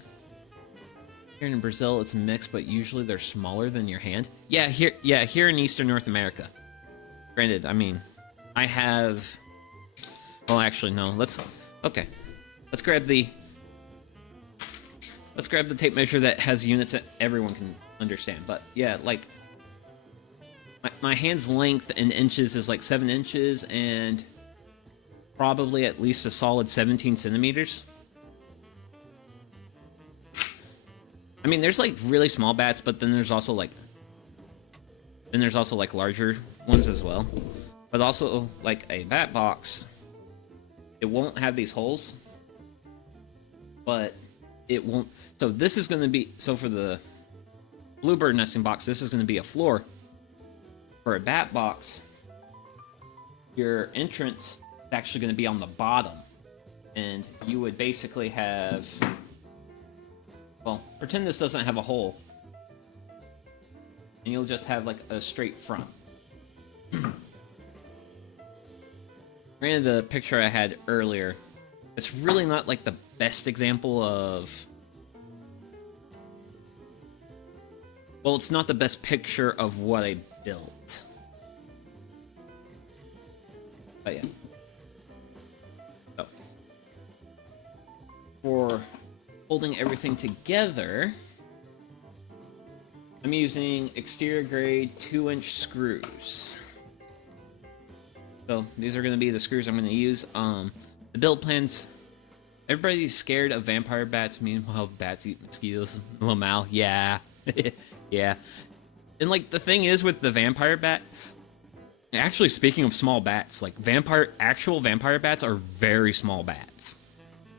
Here in Brazil, it's mixed, but usually they're smaller than your hand. Yeah, here in Eastern North America. Granted, I mean, I have... Well, actually, no. Let's grab the tape measure that has units that everyone can understand. But yeah, like my hand's length in inches is like 7 inches and probably at least a solid 17 centimeters. I mean, there's like really small bats, but then there's also like larger ones as well. But also like a bat box, it won't have these holes, but it won't. So this is going to be, so for the bluebird nesting box, this is going to be a floor. For a bat box, your entrance is actually going to be on the bottom, and you would basically have, well, pretend this doesn't have a hole, and you'll just have like a straight front. Granted, the picture I had earlier, it's really not like the best example of, well, it's not the best picture of what I built. But yeah. So, for holding everything together, I'm using exterior grade 2-inch screws. So these are going to be the screws I'm going to use. The build plans, everybody's scared of vampire bats. Meanwhile, bats eat mosquitoes. Lamal, yeah. Yeah. And like the thing is with the vampire bat, actually speaking of small bats, like actual vampire bats are very small bats.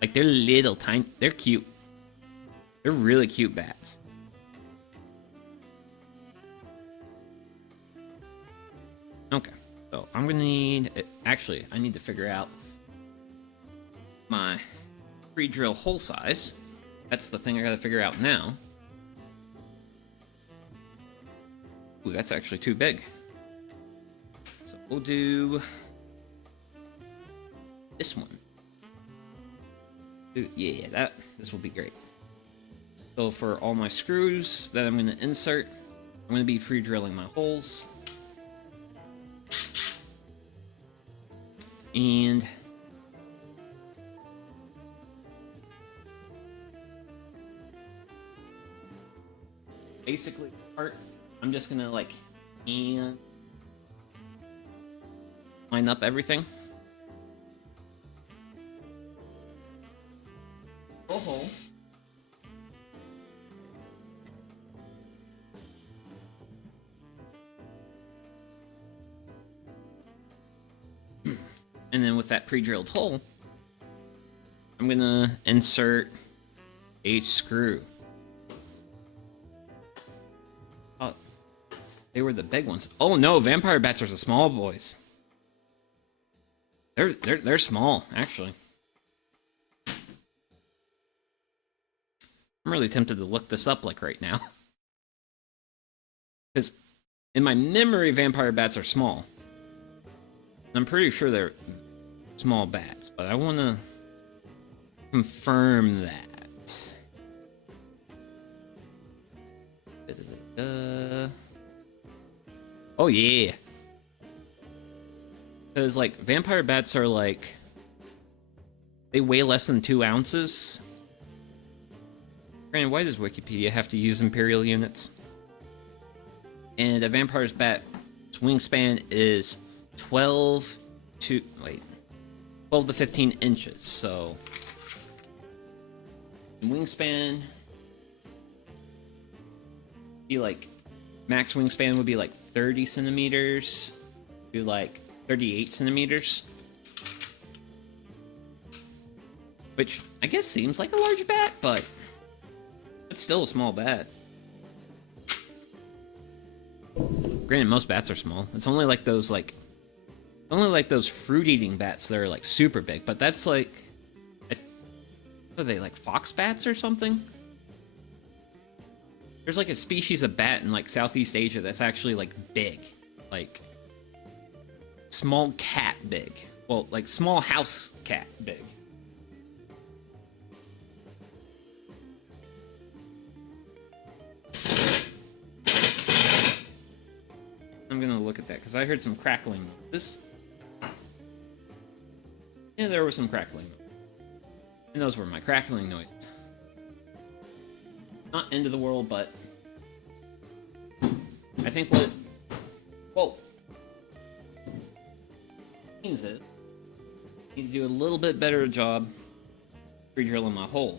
Like they're little tiny, they're cute. They're really cute bats. Okay, so I'm gonna need, actually, I need to figure out my pre-drill hole size. That's the thing I gotta figure out now. Ooh, that's actually too big. So we'll do this one. Ooh, yeah, this will be great. So for all my screws that I'm gonna insert, I'm gonna be pre-drilling my holes. And basically, I'm just gonna like and line up everything. Hole. And then with that pre-drilled hole, I'm gonna insert a screw. Oh, they were the big ones. Oh no, vampire bats are the small boys. They're small, actually. I'm really tempted to look this up like right now. Because in my memory, vampire bats are small. I'm pretty sure they're small bats, but I want to confirm that. Oh yeah. Because like vampire bats are like, they weigh less than 2 ounces. Granted, why does Wikipedia have to use imperial units? And a vampire's bat's wingspan is 12 to 15 inches. So wingspan be like, max wingspan would be like 30 centimeters to like 38 centimeters, which I guess seems like a large bat, but it's still a small bat. Granted, most bats are small. It's only like those fruit-eating bats that are like super big. But that's like, are they like fox bats or something? There's like a species of bat in like Southeast Asia that's actually like big, like small cat big. Well, like small house cat big. I'm gonna look at that because I heard some crackling noises. Yeah, there was some crackling. And those were my crackling noises. Not end of the world, but I think what means is I need to do a little bit better job pre-drilling my hole.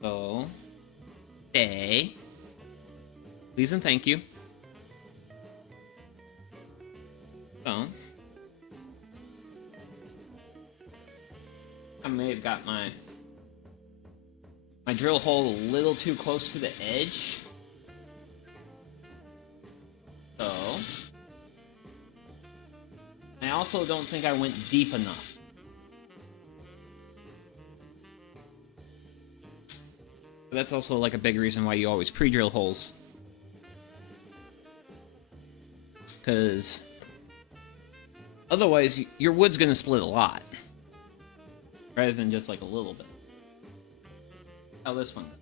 So, please and thank you. So, I may have got my drill hole a little too close to the edge. So, I also don't think I went deep enough. But that's also like a big reason why you always pre-drill holes. Because otherwise, your wood's gonna split a lot. Rather than just like a little bit. How this one does.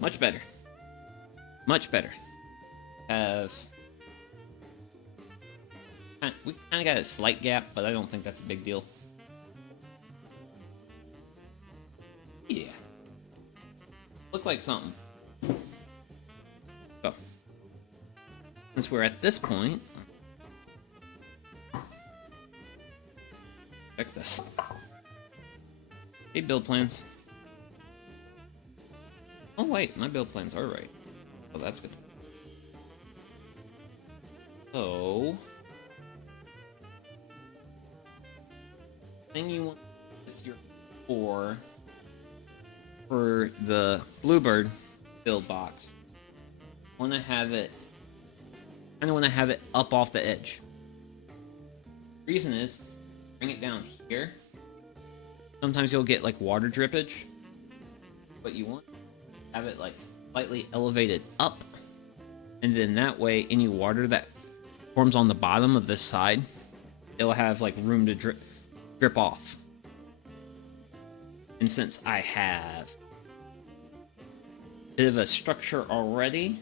Much better. Much better. We kind of got a slight gap, but I don't think that's a big deal. Yeah. Look like something. So, since we're at this point, Check this. Hey, build plans. Oh wait, my build plans are right. Oh, that's good. So, thing you want is your core for the Bluebird build box. Want to have it, kind of want to have it up off the edge. Reason is, bring it down here. Sometimes you'll get like water drippage, but you want to have it like slightly elevated up, and then that way any water that forms on the bottom of this side, it'll have like room to drip off. And since I have a bit of a structure already,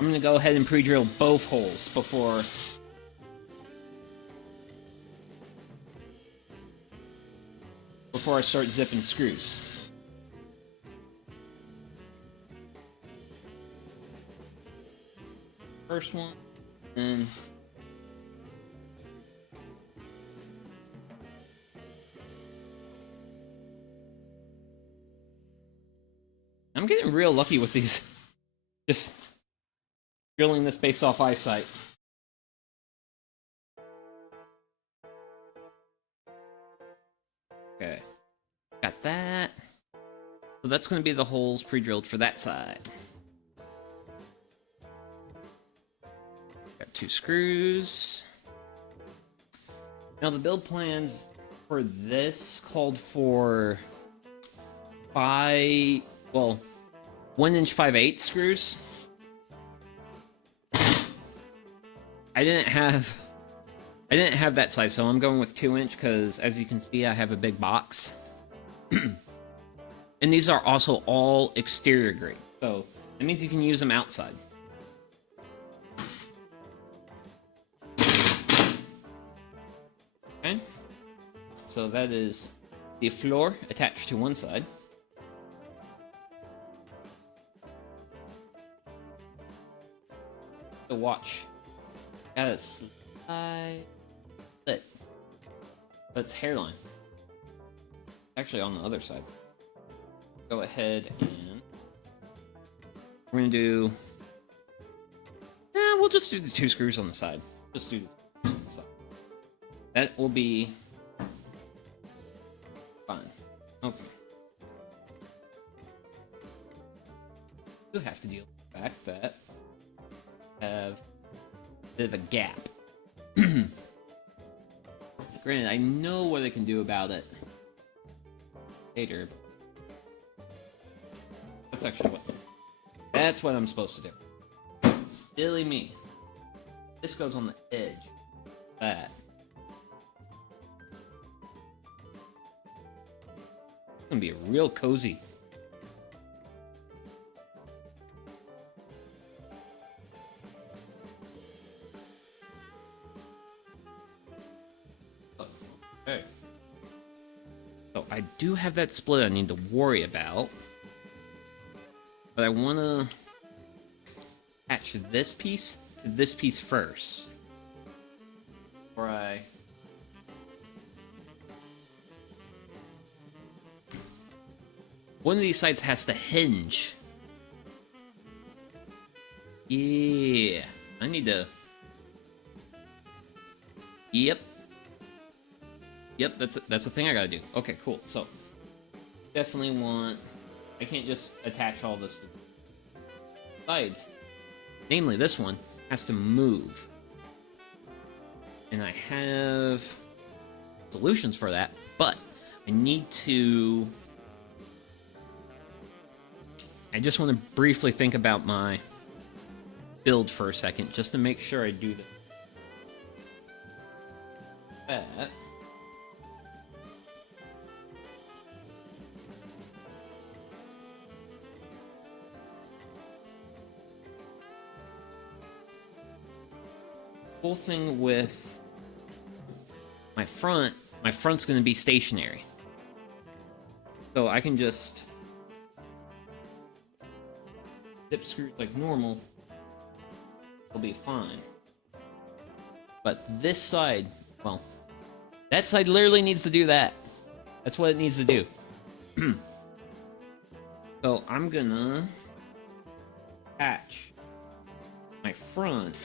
I'm gonna go ahead and pre-drill both holes before I start zipping screws. First one, and I'm getting real lucky with these. Just drilling this based off eyesight. Okay, got that. So that's going to be the holes pre-drilled for that side. Got 2 screws. Now the build plans for this called for 1" 5/8 screws. I didn't have that size, so I'm going with 2" because as you can see, I have a big box. And these are also all exterior grade, so that means you can use them outside. Okay, so that is the floor attached to one side. The watch got a slight split, but it's hairline. Actually, on the other side. Go ahead and we're gonna do. We'll just do the 2 screws on the side. Just do the 2 screws on the side. That will be fine. Okay. You have to deal with the fact that I have a bit of a gap. Granted, I know what I can do about it later. That's what I'm supposed to do. Silly me. This goes on the edge. That. It's gonna be real cozy. Okay. So I do have that split I need to worry about. But I want to attach this piece to this piece first. Before I... One of these sides has to hinge. Yeah. I need to... Yep. Yep, that's a thing I gotta do. Okay, cool. So, definitely want... I can't just attach all this to the sides. Namely, this one has to move. And I have solutions for that, but I need to... I just want to briefly think about my build for a second, just to make sure I do that. Whole thing with my front's going to be stationary, so I can just dip screws like normal. It'll be fine. But this side, well, That side literally needs to do that. That's what it needs to do. So I'm gonna attach my front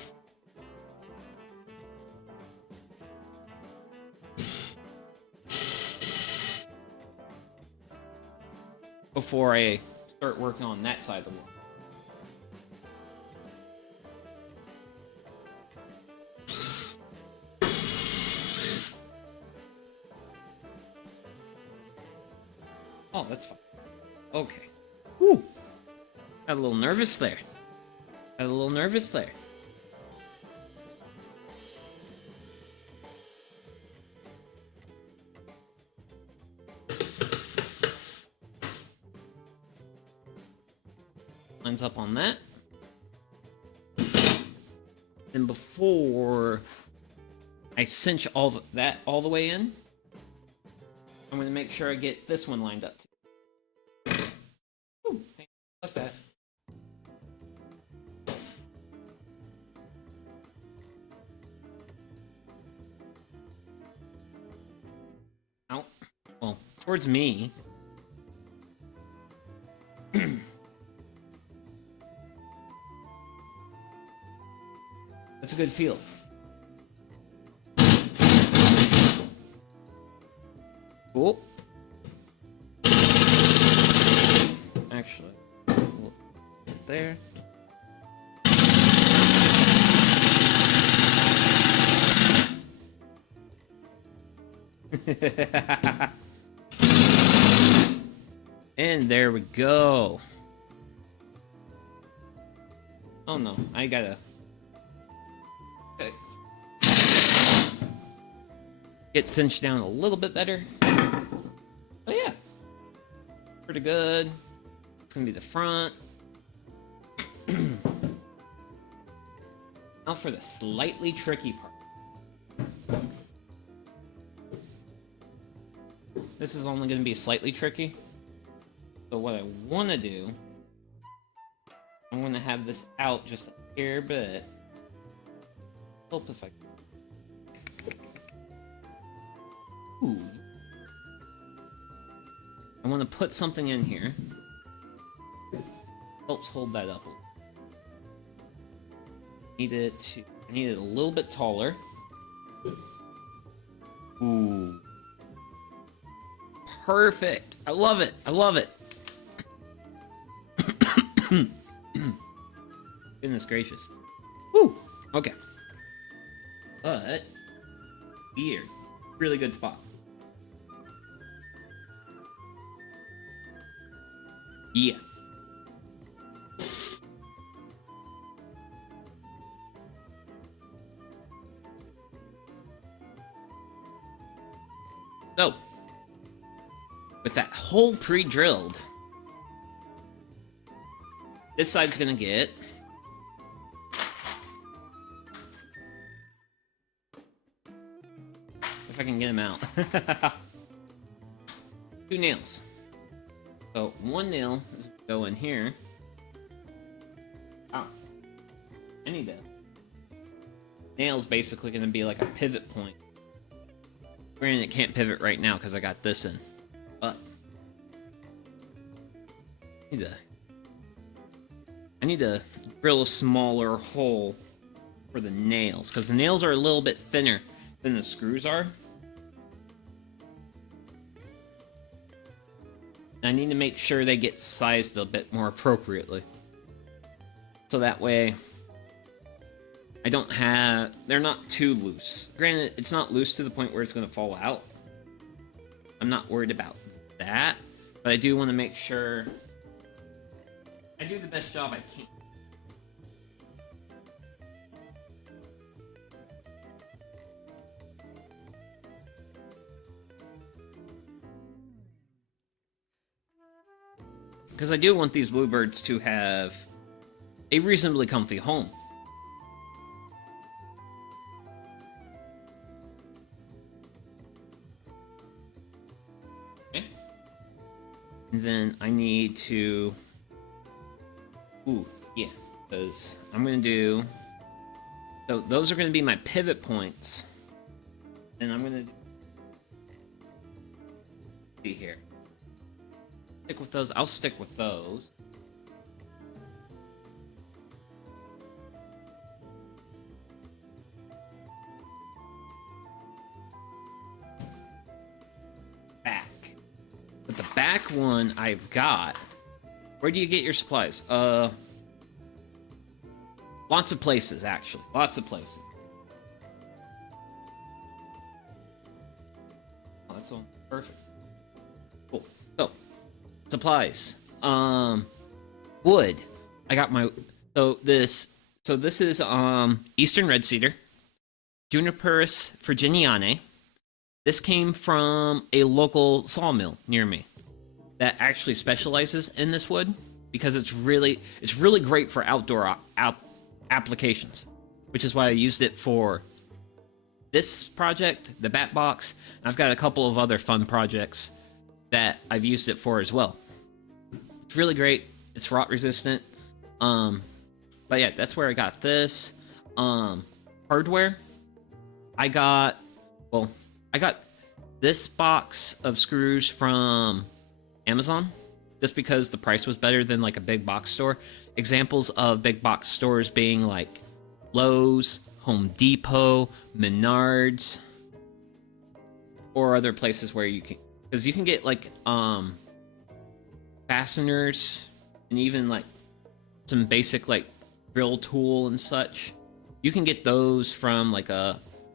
before I start working on that side of the wall. Oh, that's fine. Okay. Woo! Got a little nervous there. Got a little nervous there. Lines up on that. And before I cinch that all the way in, I'm going to make sure I get this one lined up too. Ooh, like that. Out. Well, towards me. That's a good feel. Cool. Actually, we'll put it there. And there we go. Oh no, I gotta get cinched down a little bit better. Oh yeah, pretty good. It's gonna be the front. Now for the slightly tricky part. This is only gonna be slightly tricky. So what I wanna do, I'm gonna have this out just a hair bit. Hope if I can. Ooh. I want to put something in here. Helps hold that up a little. I need it a little bit taller. Ooh. Perfect. I love it. I love it. Goodness gracious. Woo. Okay. But here, really good spot. Yeah. So, with that hole pre-drilled, this side's gonna get if I can get him out. 2 nails. So one nail is gonna go in here. Oh, I need that. Nail's basically gonna be like a pivot point. Granted, it can't pivot right now because I got this in, but I need to drill a smaller hole for the nails because the nails are a little bit thinner than the screws are. I need to make sure they get sized a bit more appropriately. So that way, they're not too loose. Granted, it's not loose to the point where it's going to fall out. I'm not worried about that. But I do want to make sure I do the best job I can. Because I do want these bluebirds to have a reasonably comfy home. Okay. And then I need to... Ooh, yeah. Because I'm going to do... So those are going to be my pivot points. And I'm going to see here. Stick with those. I'll stick with those. Back. But the back one I've got. Where do you get your supplies? Lots of places, actually. Lots of places. Oh, that's all perfect. Cool. So, supplies. Wood. I got my this is Eastern Red Cedar, Juniperus virginianae. This came from a local sawmill near me that actually specializes in this wood because it's really great for outdoor applications, which is why I used it for this project, the bat box, and I've got a couple of other fun projects that I've used it for as well. It's really great. It's rot resistant. But yeah, that's where I got this. Hardware. I got this box of screws from Amazon just because the price was better than like a big box store. Examples of big box stores being like Lowe's, Home Depot, Menards, or other places where you can, because you can get like fasteners and even like some basic like drill tool and such. You can get those from like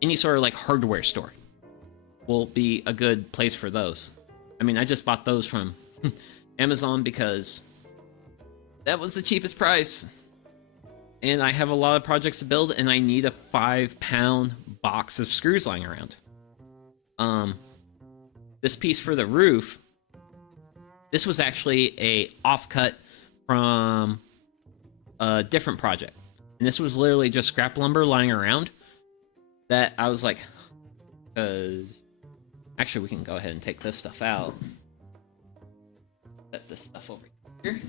any sort of like hardware store. Will be a good place for those. I mean, I just bought those from Amazon because that was the cheapest price. And I have a lot of projects to build, and I need a 5-pound box of screws lying around. This piece for the roof, this was actually a offcut from a different project. And this was literally just scrap lumber lying around that I was like, because actually we can go ahead and take this stuff out. Set this stuff over here.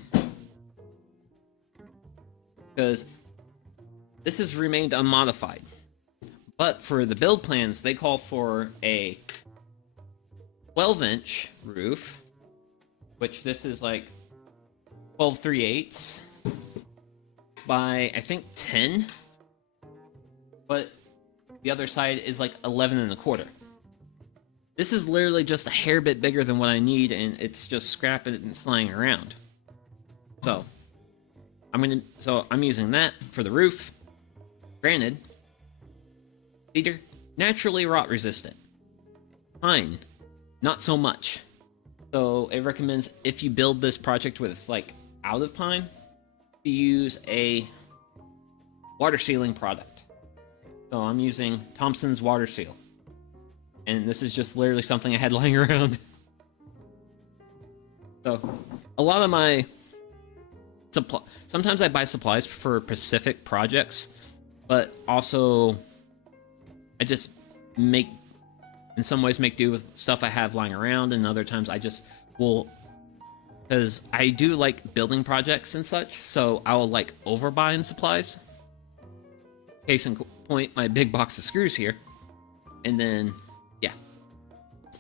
Because this has remained unmodified. But for the build plans, they call for a 12-inch roof, which this is like 12 3/8 by, I think, 10. But the other side is like 11 1/4. This is literally just a hair bit bigger than what I need, and it's just scrap and it's lying around. So I'm using that for the roof. Granted, cedar, naturally rot resistant. Pine, not so much. So it recommends if you build this project with like out of pine, to use a water sealing product. So I'm using Thompson's Water Seal. And this is just literally something I had lying around. So a lot of my sometimes I buy supplies for specific projects, but also I just make, in some ways, make do with stuff I have lying around, and other times I just will, because I do like building projects and such, so I'll like overbuy in supplies. Case in point, my big box of screws here. And then, yeah,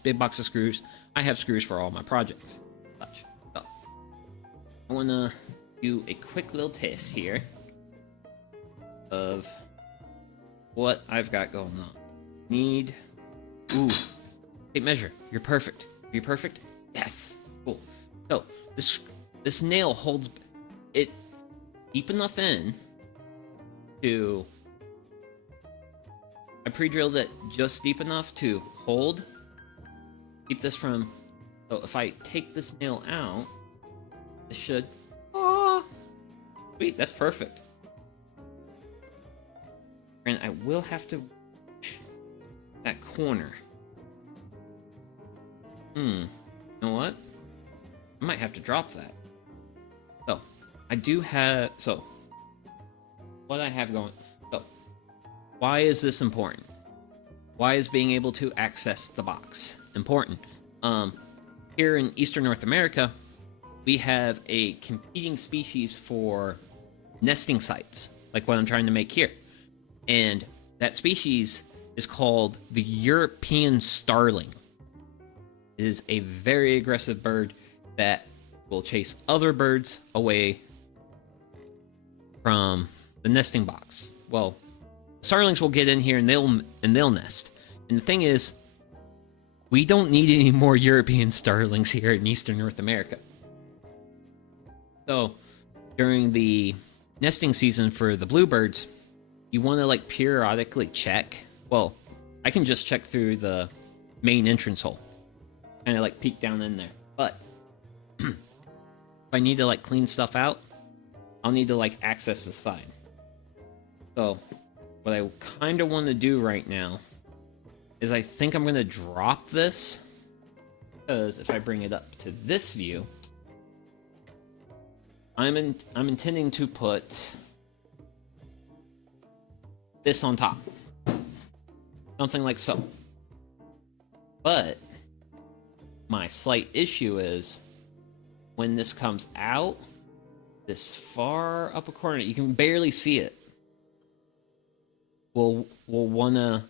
big box of screws. I have screws for all my projects. Such. So, I want to do a quick little test here of what I've got going on. Need, ooh, tape measure. You're perfect. Are you perfect? Yes. Cool. So this nail holds it deep enough in to, I pre-drilled it just deep enough to hold, keep this from, so if I take this nail out, it should, sweet, that's perfect. And I will have to that corner. You know what? I might have to drop that. So, I do have, so, what I have going, so, why is this important? Why is being able to access the box important? Here in Eastern North America, we have a competing species for nesting sites, like what I'm trying to make here. And that species is called the European starling. It is a very aggressive bird that will chase other birds away from the nesting box. Well, starlings will get in here and they'll nest. And the thing is, we don't need any more European starlings here in Eastern North America. So, during the nesting season for the bluebirds, you want to like periodically check. Well, I can just check through the main entrance hole, kind of like peek down in there. But if I need to like clean stuff out, I'll need to like access the side. So what I kind of want to do right now is I think I'm going to drop this, because if I bring it up to this view, I'm intending to put this on top. Something like so. But my slight issue is when this comes out, this far upper corner, you can barely see it. We'll want to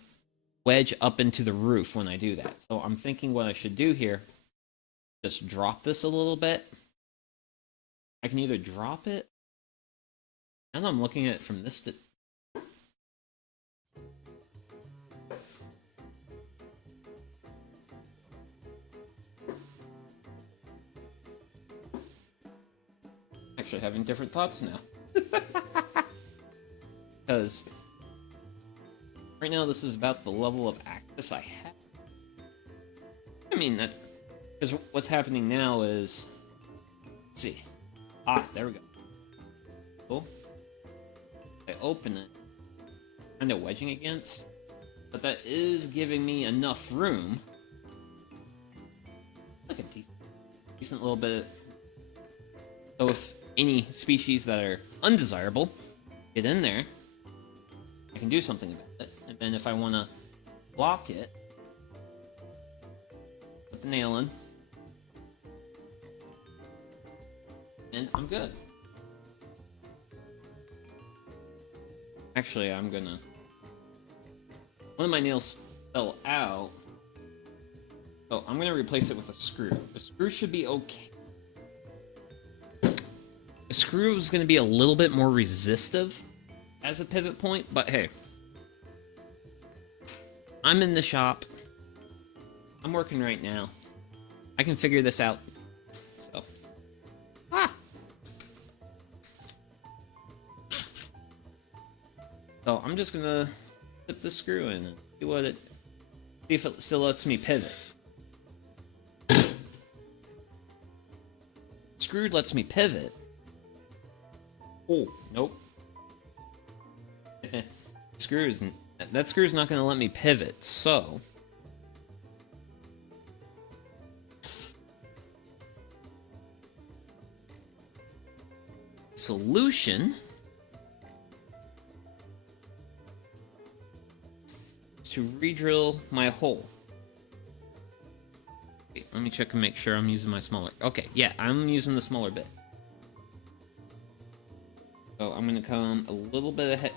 wedge up into the roof when I do that. So I'm thinking what I should do here, just drop this a little bit. I can either drop it, and I'm looking at it from this. Actually having different thoughts now. Because right now this is about the level of access I have. I mean, that, because what's happening now is, let's see. Ah, there we go. Cool. I open it, kind of wedging against, but that is giving me enough room. Look at decent little bit. So if any species that are undesirable get in there, I can do something about it. And then if I want to block it, put the nail in, and I'm good. Actually, I'm gonna... One of my nails fell out, so I'm gonna replace it with a screw. A screw should be okay. A screw is gonna be a little bit more resistive as a pivot point, but hey. I'm in the shop. I'm working right now. I can figure this out. So. Ah! So I'm just gonna slip the screw in and see if it still lets me pivot. Screwed lets me pivot. Oh, nope. That screw's not gonna let me pivot, so solution is to re-drill my hole. Wait, let me check and make sure I'm using my smaller. Okay, yeah, I'm using the smaller bit. So I'm gonna come a little bit ahead.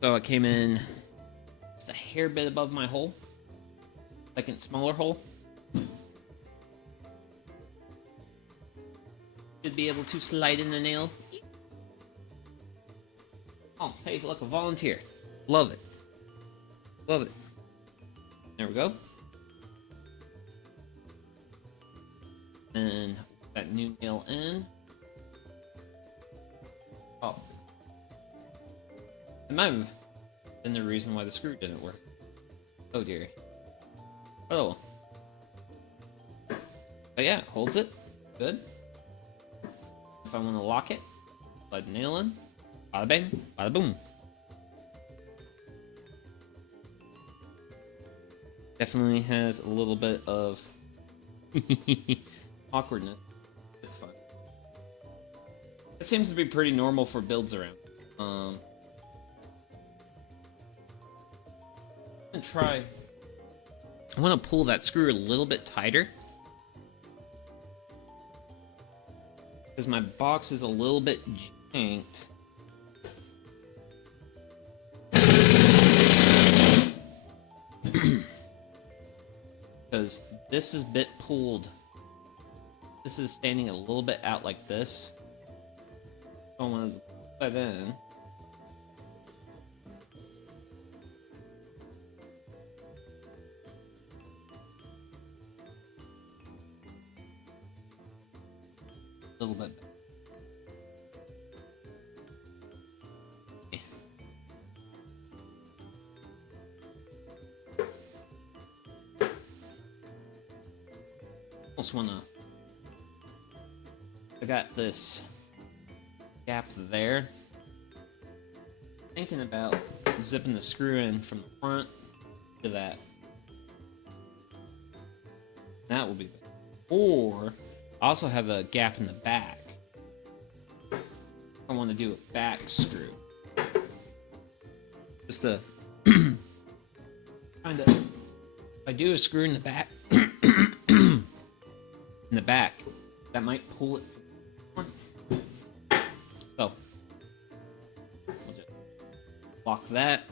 So I came in just a hair bit above my hole. Second smaller hole. Should be able to slide in the nail. Oh, hey, look, a volunteer. Love it. Love it. There we go. And that new nail in. Oh. It might have been the reason why the screw didn't work. Oh dear. Oh. But yeah, holds it. Good. If I want to lock it, slide the nail in. Bada bang, bada boom. Definitely has a little bit of awkwardness. It's fun. It seems to be pretty normal for builds around. I'm gonna try. I want to pull that screw a little bit tighter. because my box is a little bit janked. Because this is bit pulled. This is standing a little bit out like this. I want to put that in. A little bit. Almost wanna. I got this gap there. Thinking about zipping the screw in from the front to that. That will be good. Or I also have a gap in the back. I want to do a back screw. Just to kind of, if I do a screw in the back, in the back, that might pull it from the front. So we'll just lock that.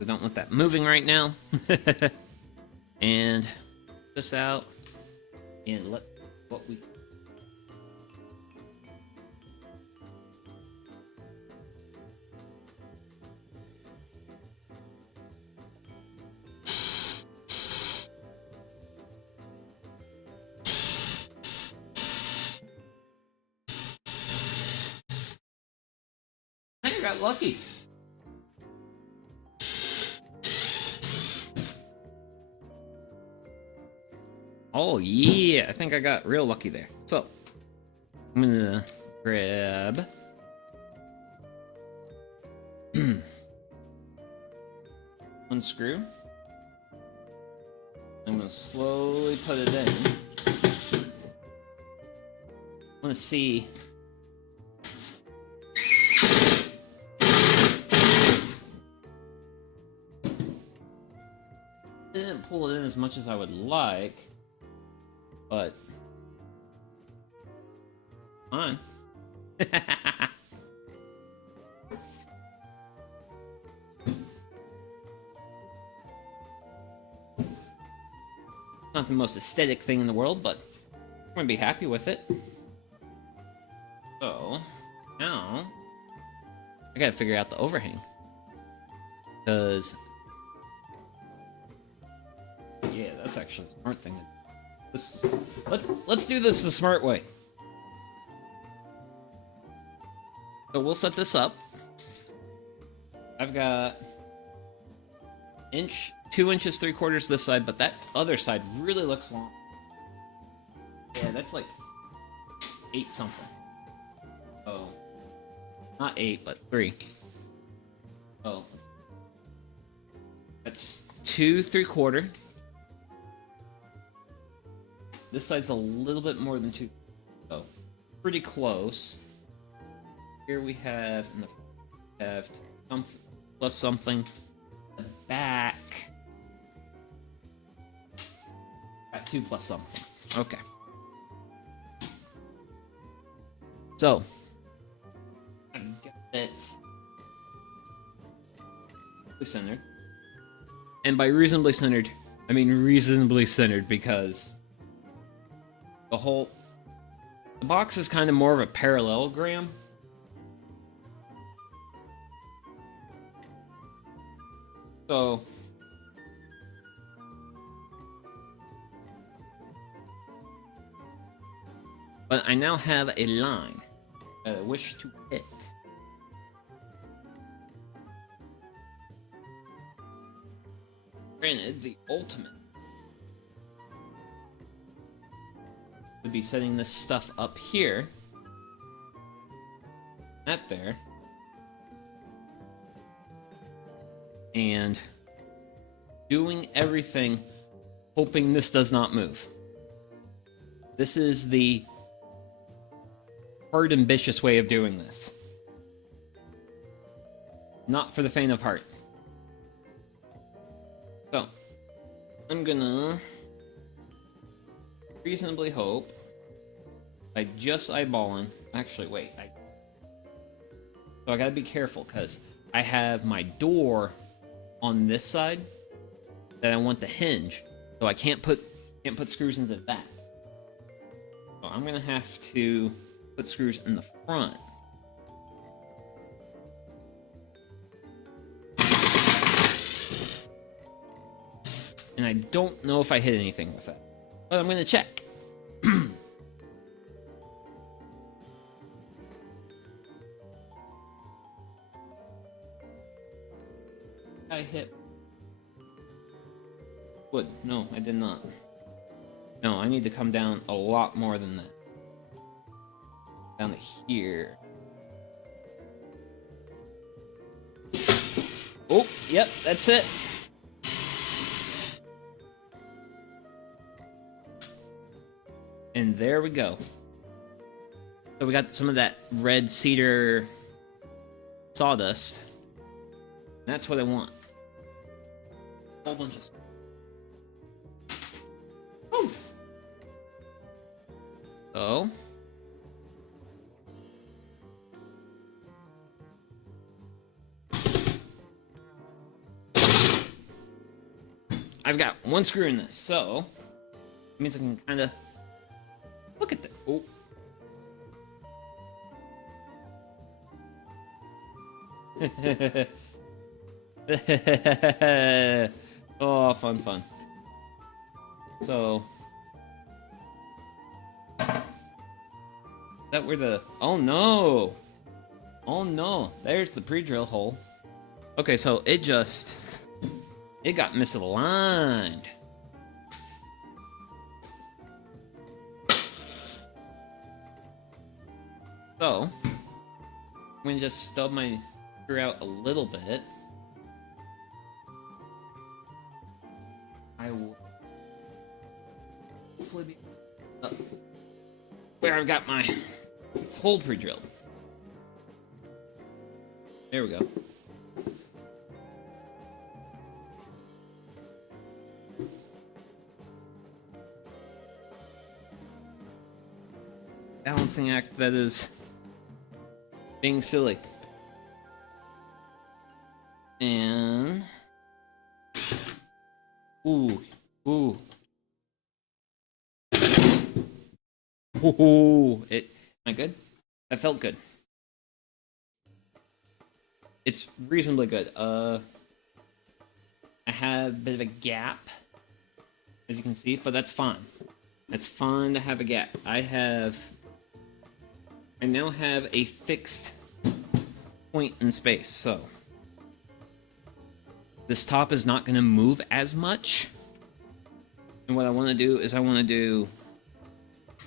I don't want that moving right now. And this out, and let's see what we. I think I got lucky. Oh yeah, I think I got real lucky there. So I'm gonna grab one screw. I'm gonna slowly put it in. I want to see. Didn't pull it in as much as I would like, but fine. Not the most aesthetic thing in the world, but I'm gonna be happy with it. So now I gotta figure out the overhang, because yeah, that's actually a smart thing to do. Let's do this the smart way. So we'll set this up. I've got 2 inches 3/4 this side, but that other side really looks long. Yeah, that's like 8 something. Oh, not 8, but 3. Oh, that's 2 3/4. This side's a little bit more than 2, so pretty close. Here we have in the we have something plus something. The back got 2 plus something. Okay. So I got it centered, and by reasonably centered, I mean reasonably centered, because the box is kind of more of a parallelogram. So but I now have a line that I wish to hit. Granted, the ultimate would be setting this stuff up here, that there, and doing everything hoping this does not move. This is the hard, ambitious way of doing this. Not for the faint of heart. So, I'm gonna reasonably hope by just eyeballing. Actually, wait. So I gotta be careful because I have my door on this side that I want the hinge, so I can't put screws into that. So I'm gonna have to put screws in the front. And I don't know if I hit anything with that, but I'm gonna check. I hit wood. No, I did not. No, I need to come down a lot more than that. Down to here. Oh, yep, that's it. And there we go. So we got some of that red cedar sawdust. That's what I want. A whole bunch of stuff. Oh. So. I've got one screw in this, so it means I can kind of look at that. Oh. Oh, fun. So, is that where the... Oh no! Oh no! There's the pre-drill hole. Okay, so it got misaligned. So, I'm gonna just stub my screw out a little bit. I will hopefully be up where I've got my hole pre-drilled. There we go. Balancing act that is being silly. And ooh. Am I good? That felt good. It's reasonably good. I have a bit of a gap, as you can see, but that's fine. That's fine to have a gap. I now have a fixed point in space, so this top is not going to move as much. And what I want to do is I want to do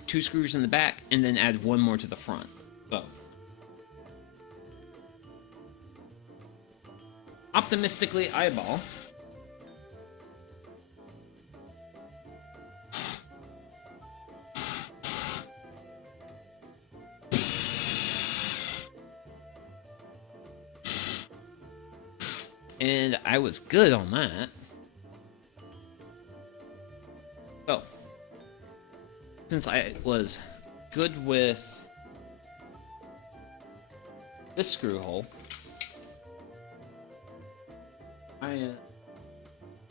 2 screws in the back and then add 1 more to the front. So optimistically eyeball. And I was good on that. So, since I was good with this screw hole, I am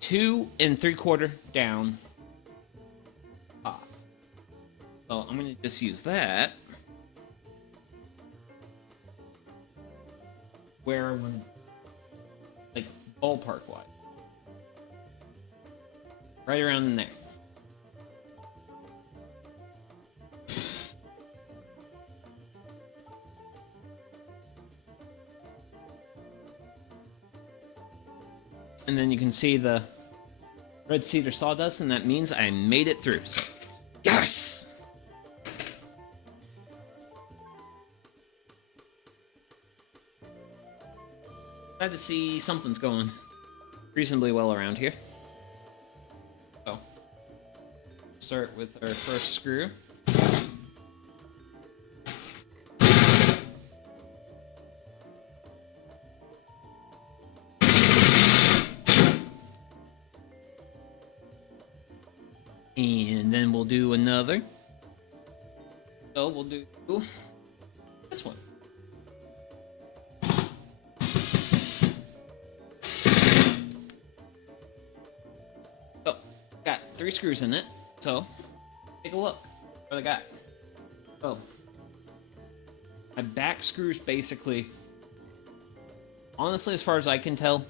2 3/4 down top. So I'm gonna just use that where I want, like ballpark wide, right around in there. And then you can see the red cedar sawdust, and that means I made it through. So, yes! Glad to see something's going reasonably well around here. So, start with our first screw. And then we'll do another. So we'll do this one. So, got 3 screws in it. So, take a look what I got. So, my back screws basically, honestly, as far as I can tell,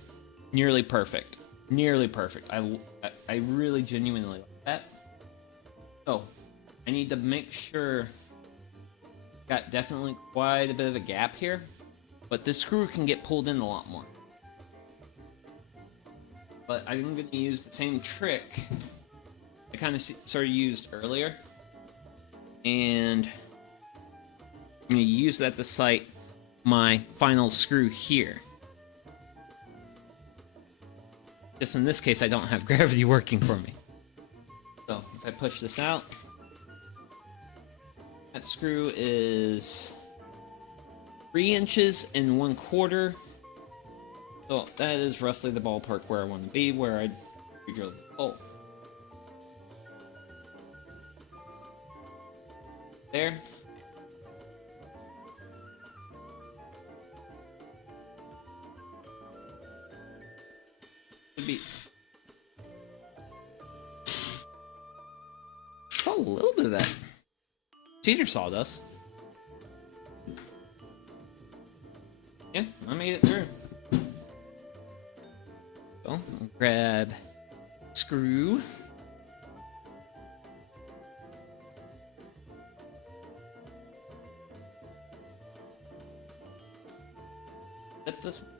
nearly perfect. Nearly perfect. I really genuinely like that. So, I need to make sure. Got definitely quite a bit of a gap here, but this screw can get pulled in a lot more. But I'm going to use the same trick I kind of sort of used earlier, and I'm going to use that to sight my final screw here. Just in this case, I don't have gravity working for me. So if I push this out, that screw is 3 inches and 1/4. So that is roughly the ballpark where I want to be, where I drill the hole. There. Should be. Oh, a little bit of that cedar sawdust. Yeah, I made it through. So, I'll grab screw. Flip this one.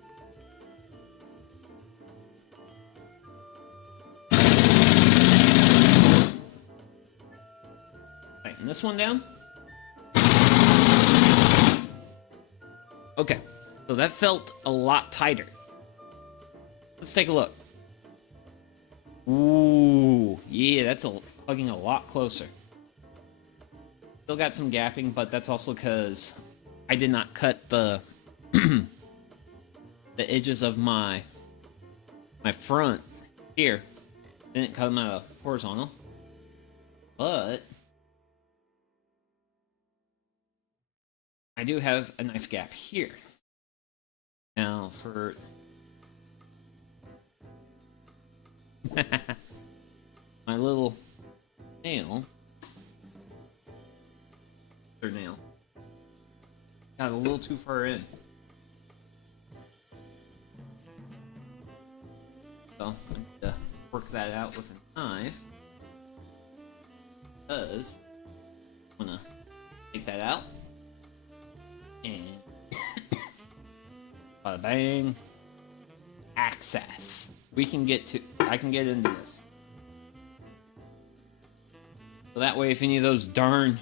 Tighten this one down. Okay, so that felt a lot tighter. Let's take a look. Ooh, yeah, that's plugging a lot closer. Still got some gapping, but that's also because I did not cut the the edges of my front here. Didn't cut them out of horizontal, but I do have a nice gap here. Now for my little nail, third nail, got a little too far in. So I need to work that out with a knife, because I'm gonna take that out and bada bang, access. I can get into this. So that way, if any of those darn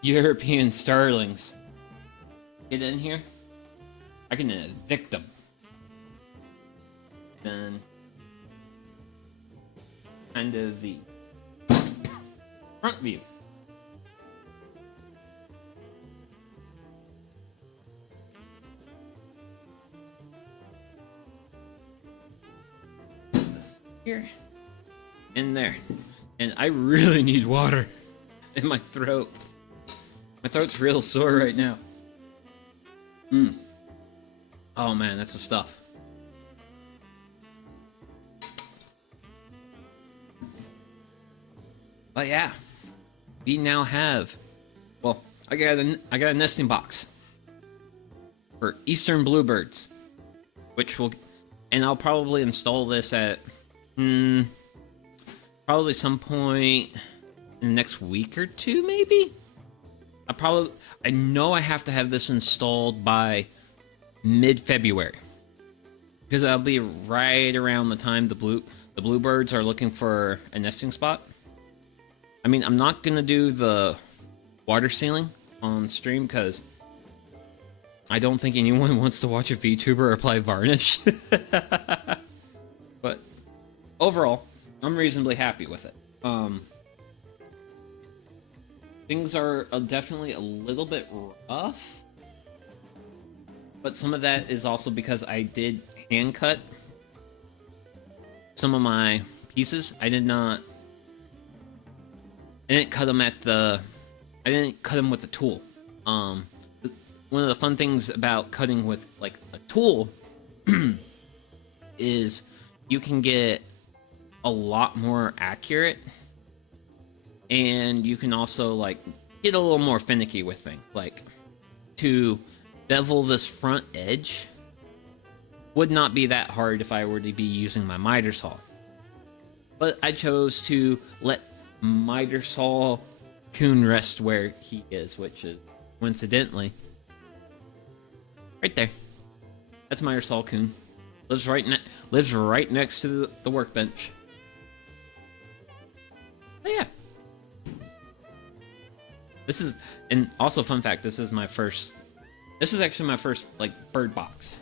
European starlings get in here, I can evict them. Then, kind of the front view. Here and there, and I really need water in my throat. My throat's real sore right now. Oh man, that's the stuff. But yeah, we now have. Well, I got a nesting box for eastern bluebirds, which will, and I'll probably install this at. Probably some point in the next week or two, maybe. I know I have to have this installed by mid-February, because I'll be right around the time the bluebirds are looking for a nesting spot. I mean, I'm not gonna do the water sealing on stream because I don't think anyone wants to watch a VTuber apply varnish. But overall, I'm reasonably happy with it. Things are definitely a little bit rough, but some of that is also because I did hand cut some of my pieces. I didn't cut them at the I didn't cut them with a tool. One of the fun things about cutting with like a tool is you can get a lot more accurate, and you can also like get a little more finicky with things. Like to bevel this front edge would not be that hard if I were to be using my miter saw. But I chose to let miter saw Coon rest where he is, which is coincidentally right there. That's miter saw Coon. Lives right next to the workbench. But yeah. This is, and also fun fact, this is actually my first like bird box.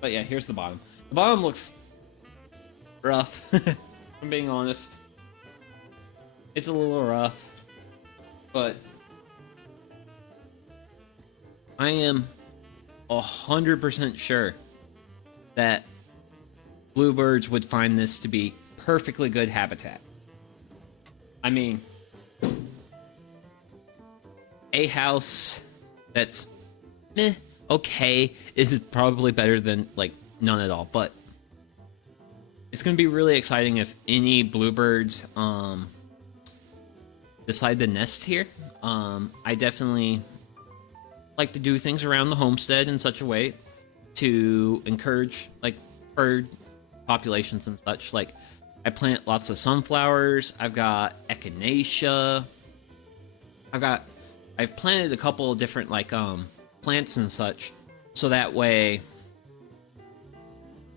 But yeah, here's the bottom. The bottom looks rough. I'm being honest. It's a little rough. But I am 100% sure that bluebirds would find this to be perfectly good habitat. I mean, a house that's okay is probably better than like none at all, but it's gonna be really exciting if any bluebirds decide to nest here. I definitely like to do things around the homestead in such a way to encourage like bird populations and such. Like I plant lots of sunflowers. I've got echinacea. I've planted a couple of different like plants and such, so that way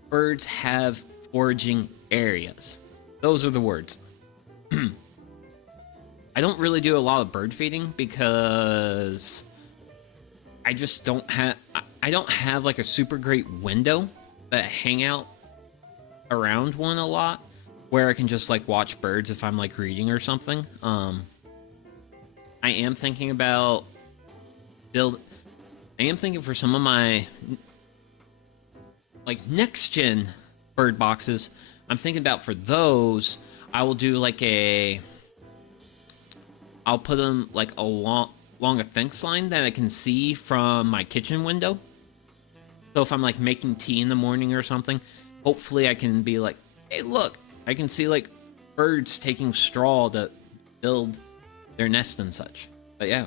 birds have foraging areas. Those are the words. I don't really do a lot of bird feeding because I just don't have like a super great window that I hang out around one a lot where I can just like watch birds if I'm like reading or something. I am thinking about for some of my like next gen bird boxes, I'm thinking about for those, I will do like I'll put them like along a fence line that I can see from my kitchen window. So if I'm like making tea in the morning or something, hopefully I can be like, hey, look, I can see like birds taking straw to build their nest and such. But yeah.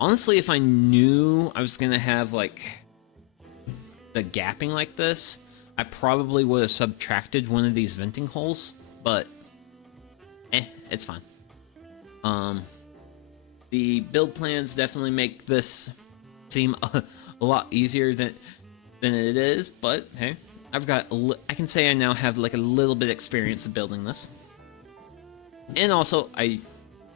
Honestly, if I knew I was gonna have like the gapping like this, I probably would have subtracted one of these venting holes, but it's fine. The build plans definitely make this seem a lot easier than it is, but hey, I can say I now have like a little bit of experience of building this. And also, I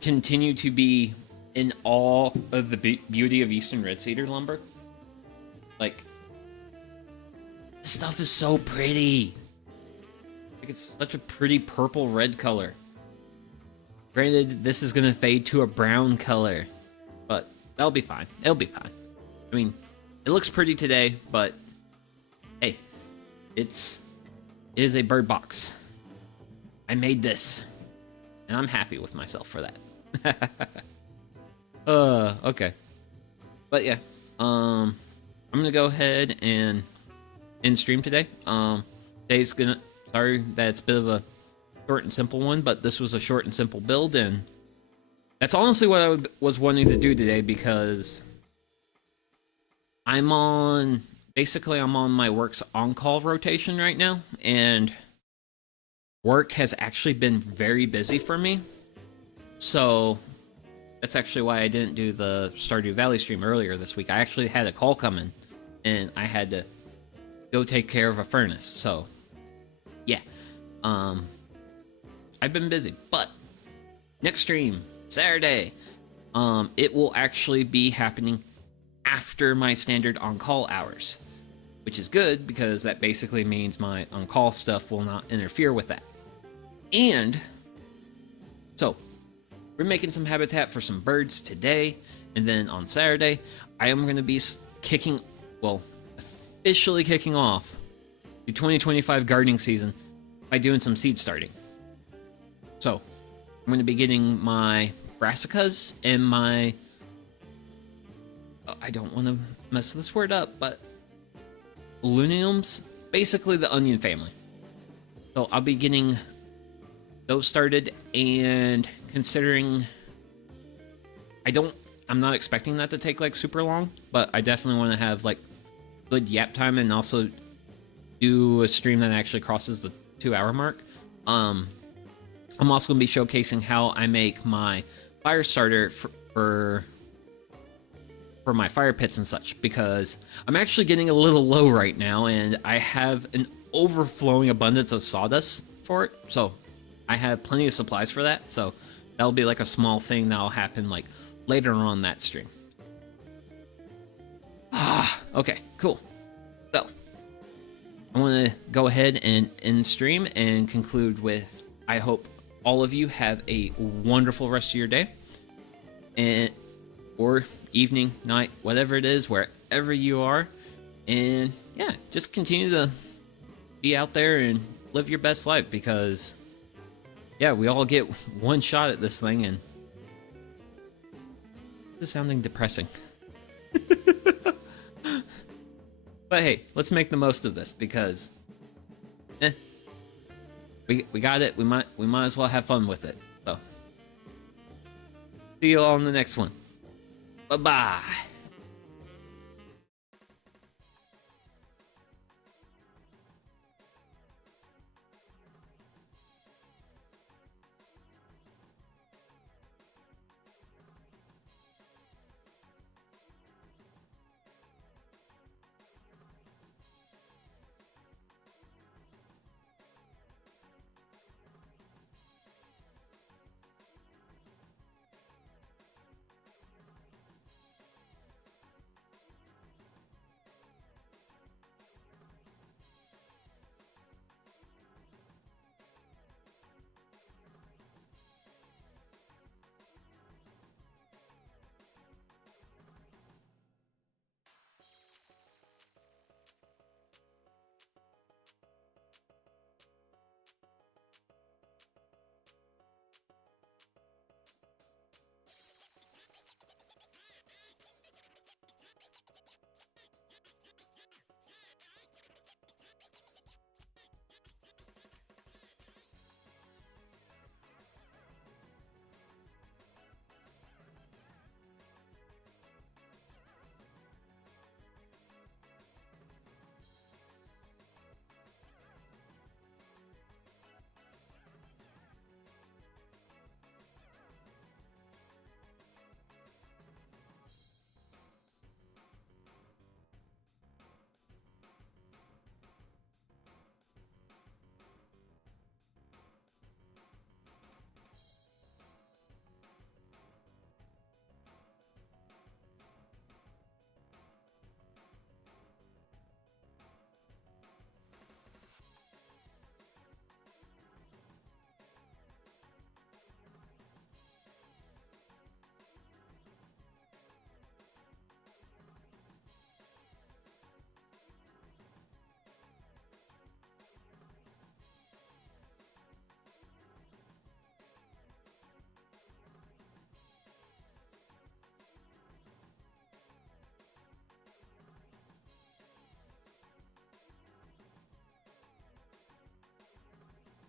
continue to be in awe of the beauty of Eastern Red Cedar lumber. Like, this stuff is so pretty. Like, it's such a pretty purple red color. Granted, this is gonna fade to a brown color, but that'll be fine. It'll be fine. I mean, it looks pretty today, but hey, it is a bird box. I made this, and I'm happy with myself for that. Okay. But yeah, I'm gonna go ahead and end stream today. Sorry that it's a bit of a short and simple one, but this was a short and simple build, and that's honestly what I was wanting to do today, because I'm on my work's on-call rotation right now, and work has actually been very busy for me. So that's actually why I didn't do the Stardew Valley stream earlier this week. I actually had a call coming, and I had to go take care of a furnace. So yeah, I've been busy, but next stream, Saturday, it will actually be happening after my standard on-call hours, which is good because that basically means my on-call stuff will not interfere with that. And so we're making some habitat for some birds today, and then on Saturday, I am going to be officially kicking off the 2025 gardening season by doing some seed starting. So I'm going to be getting my brassicas and my... I don't want to mess this word up, but... Luniums, basically the onion family. So I'll be getting those started, and considering... I'm not expecting that to take like super long, but I definitely want to have like good yap time and also do a stream that actually crosses the 2-hour mark. I'm also going to be showcasing how I make my fire starter for my fire pits and such, because I'm actually getting a little low right now and I have an overflowing abundance of sawdust for it. So I have plenty of supplies for that. So that'll be like a small thing that'll happen like later on that stream. Okay, cool. So I want to go ahead and end stream and conclude with, I hope all of you have a wonderful rest of your day, and or evening, night, whatever it is, wherever you are. And yeah, just continue to be out there and live your best life, because yeah, we all get one shot at this thing, and this is sounding depressing. But hey, let's make the most of this, because we got it. We might as well have fun with it. So see you all in the next one. Bye bye.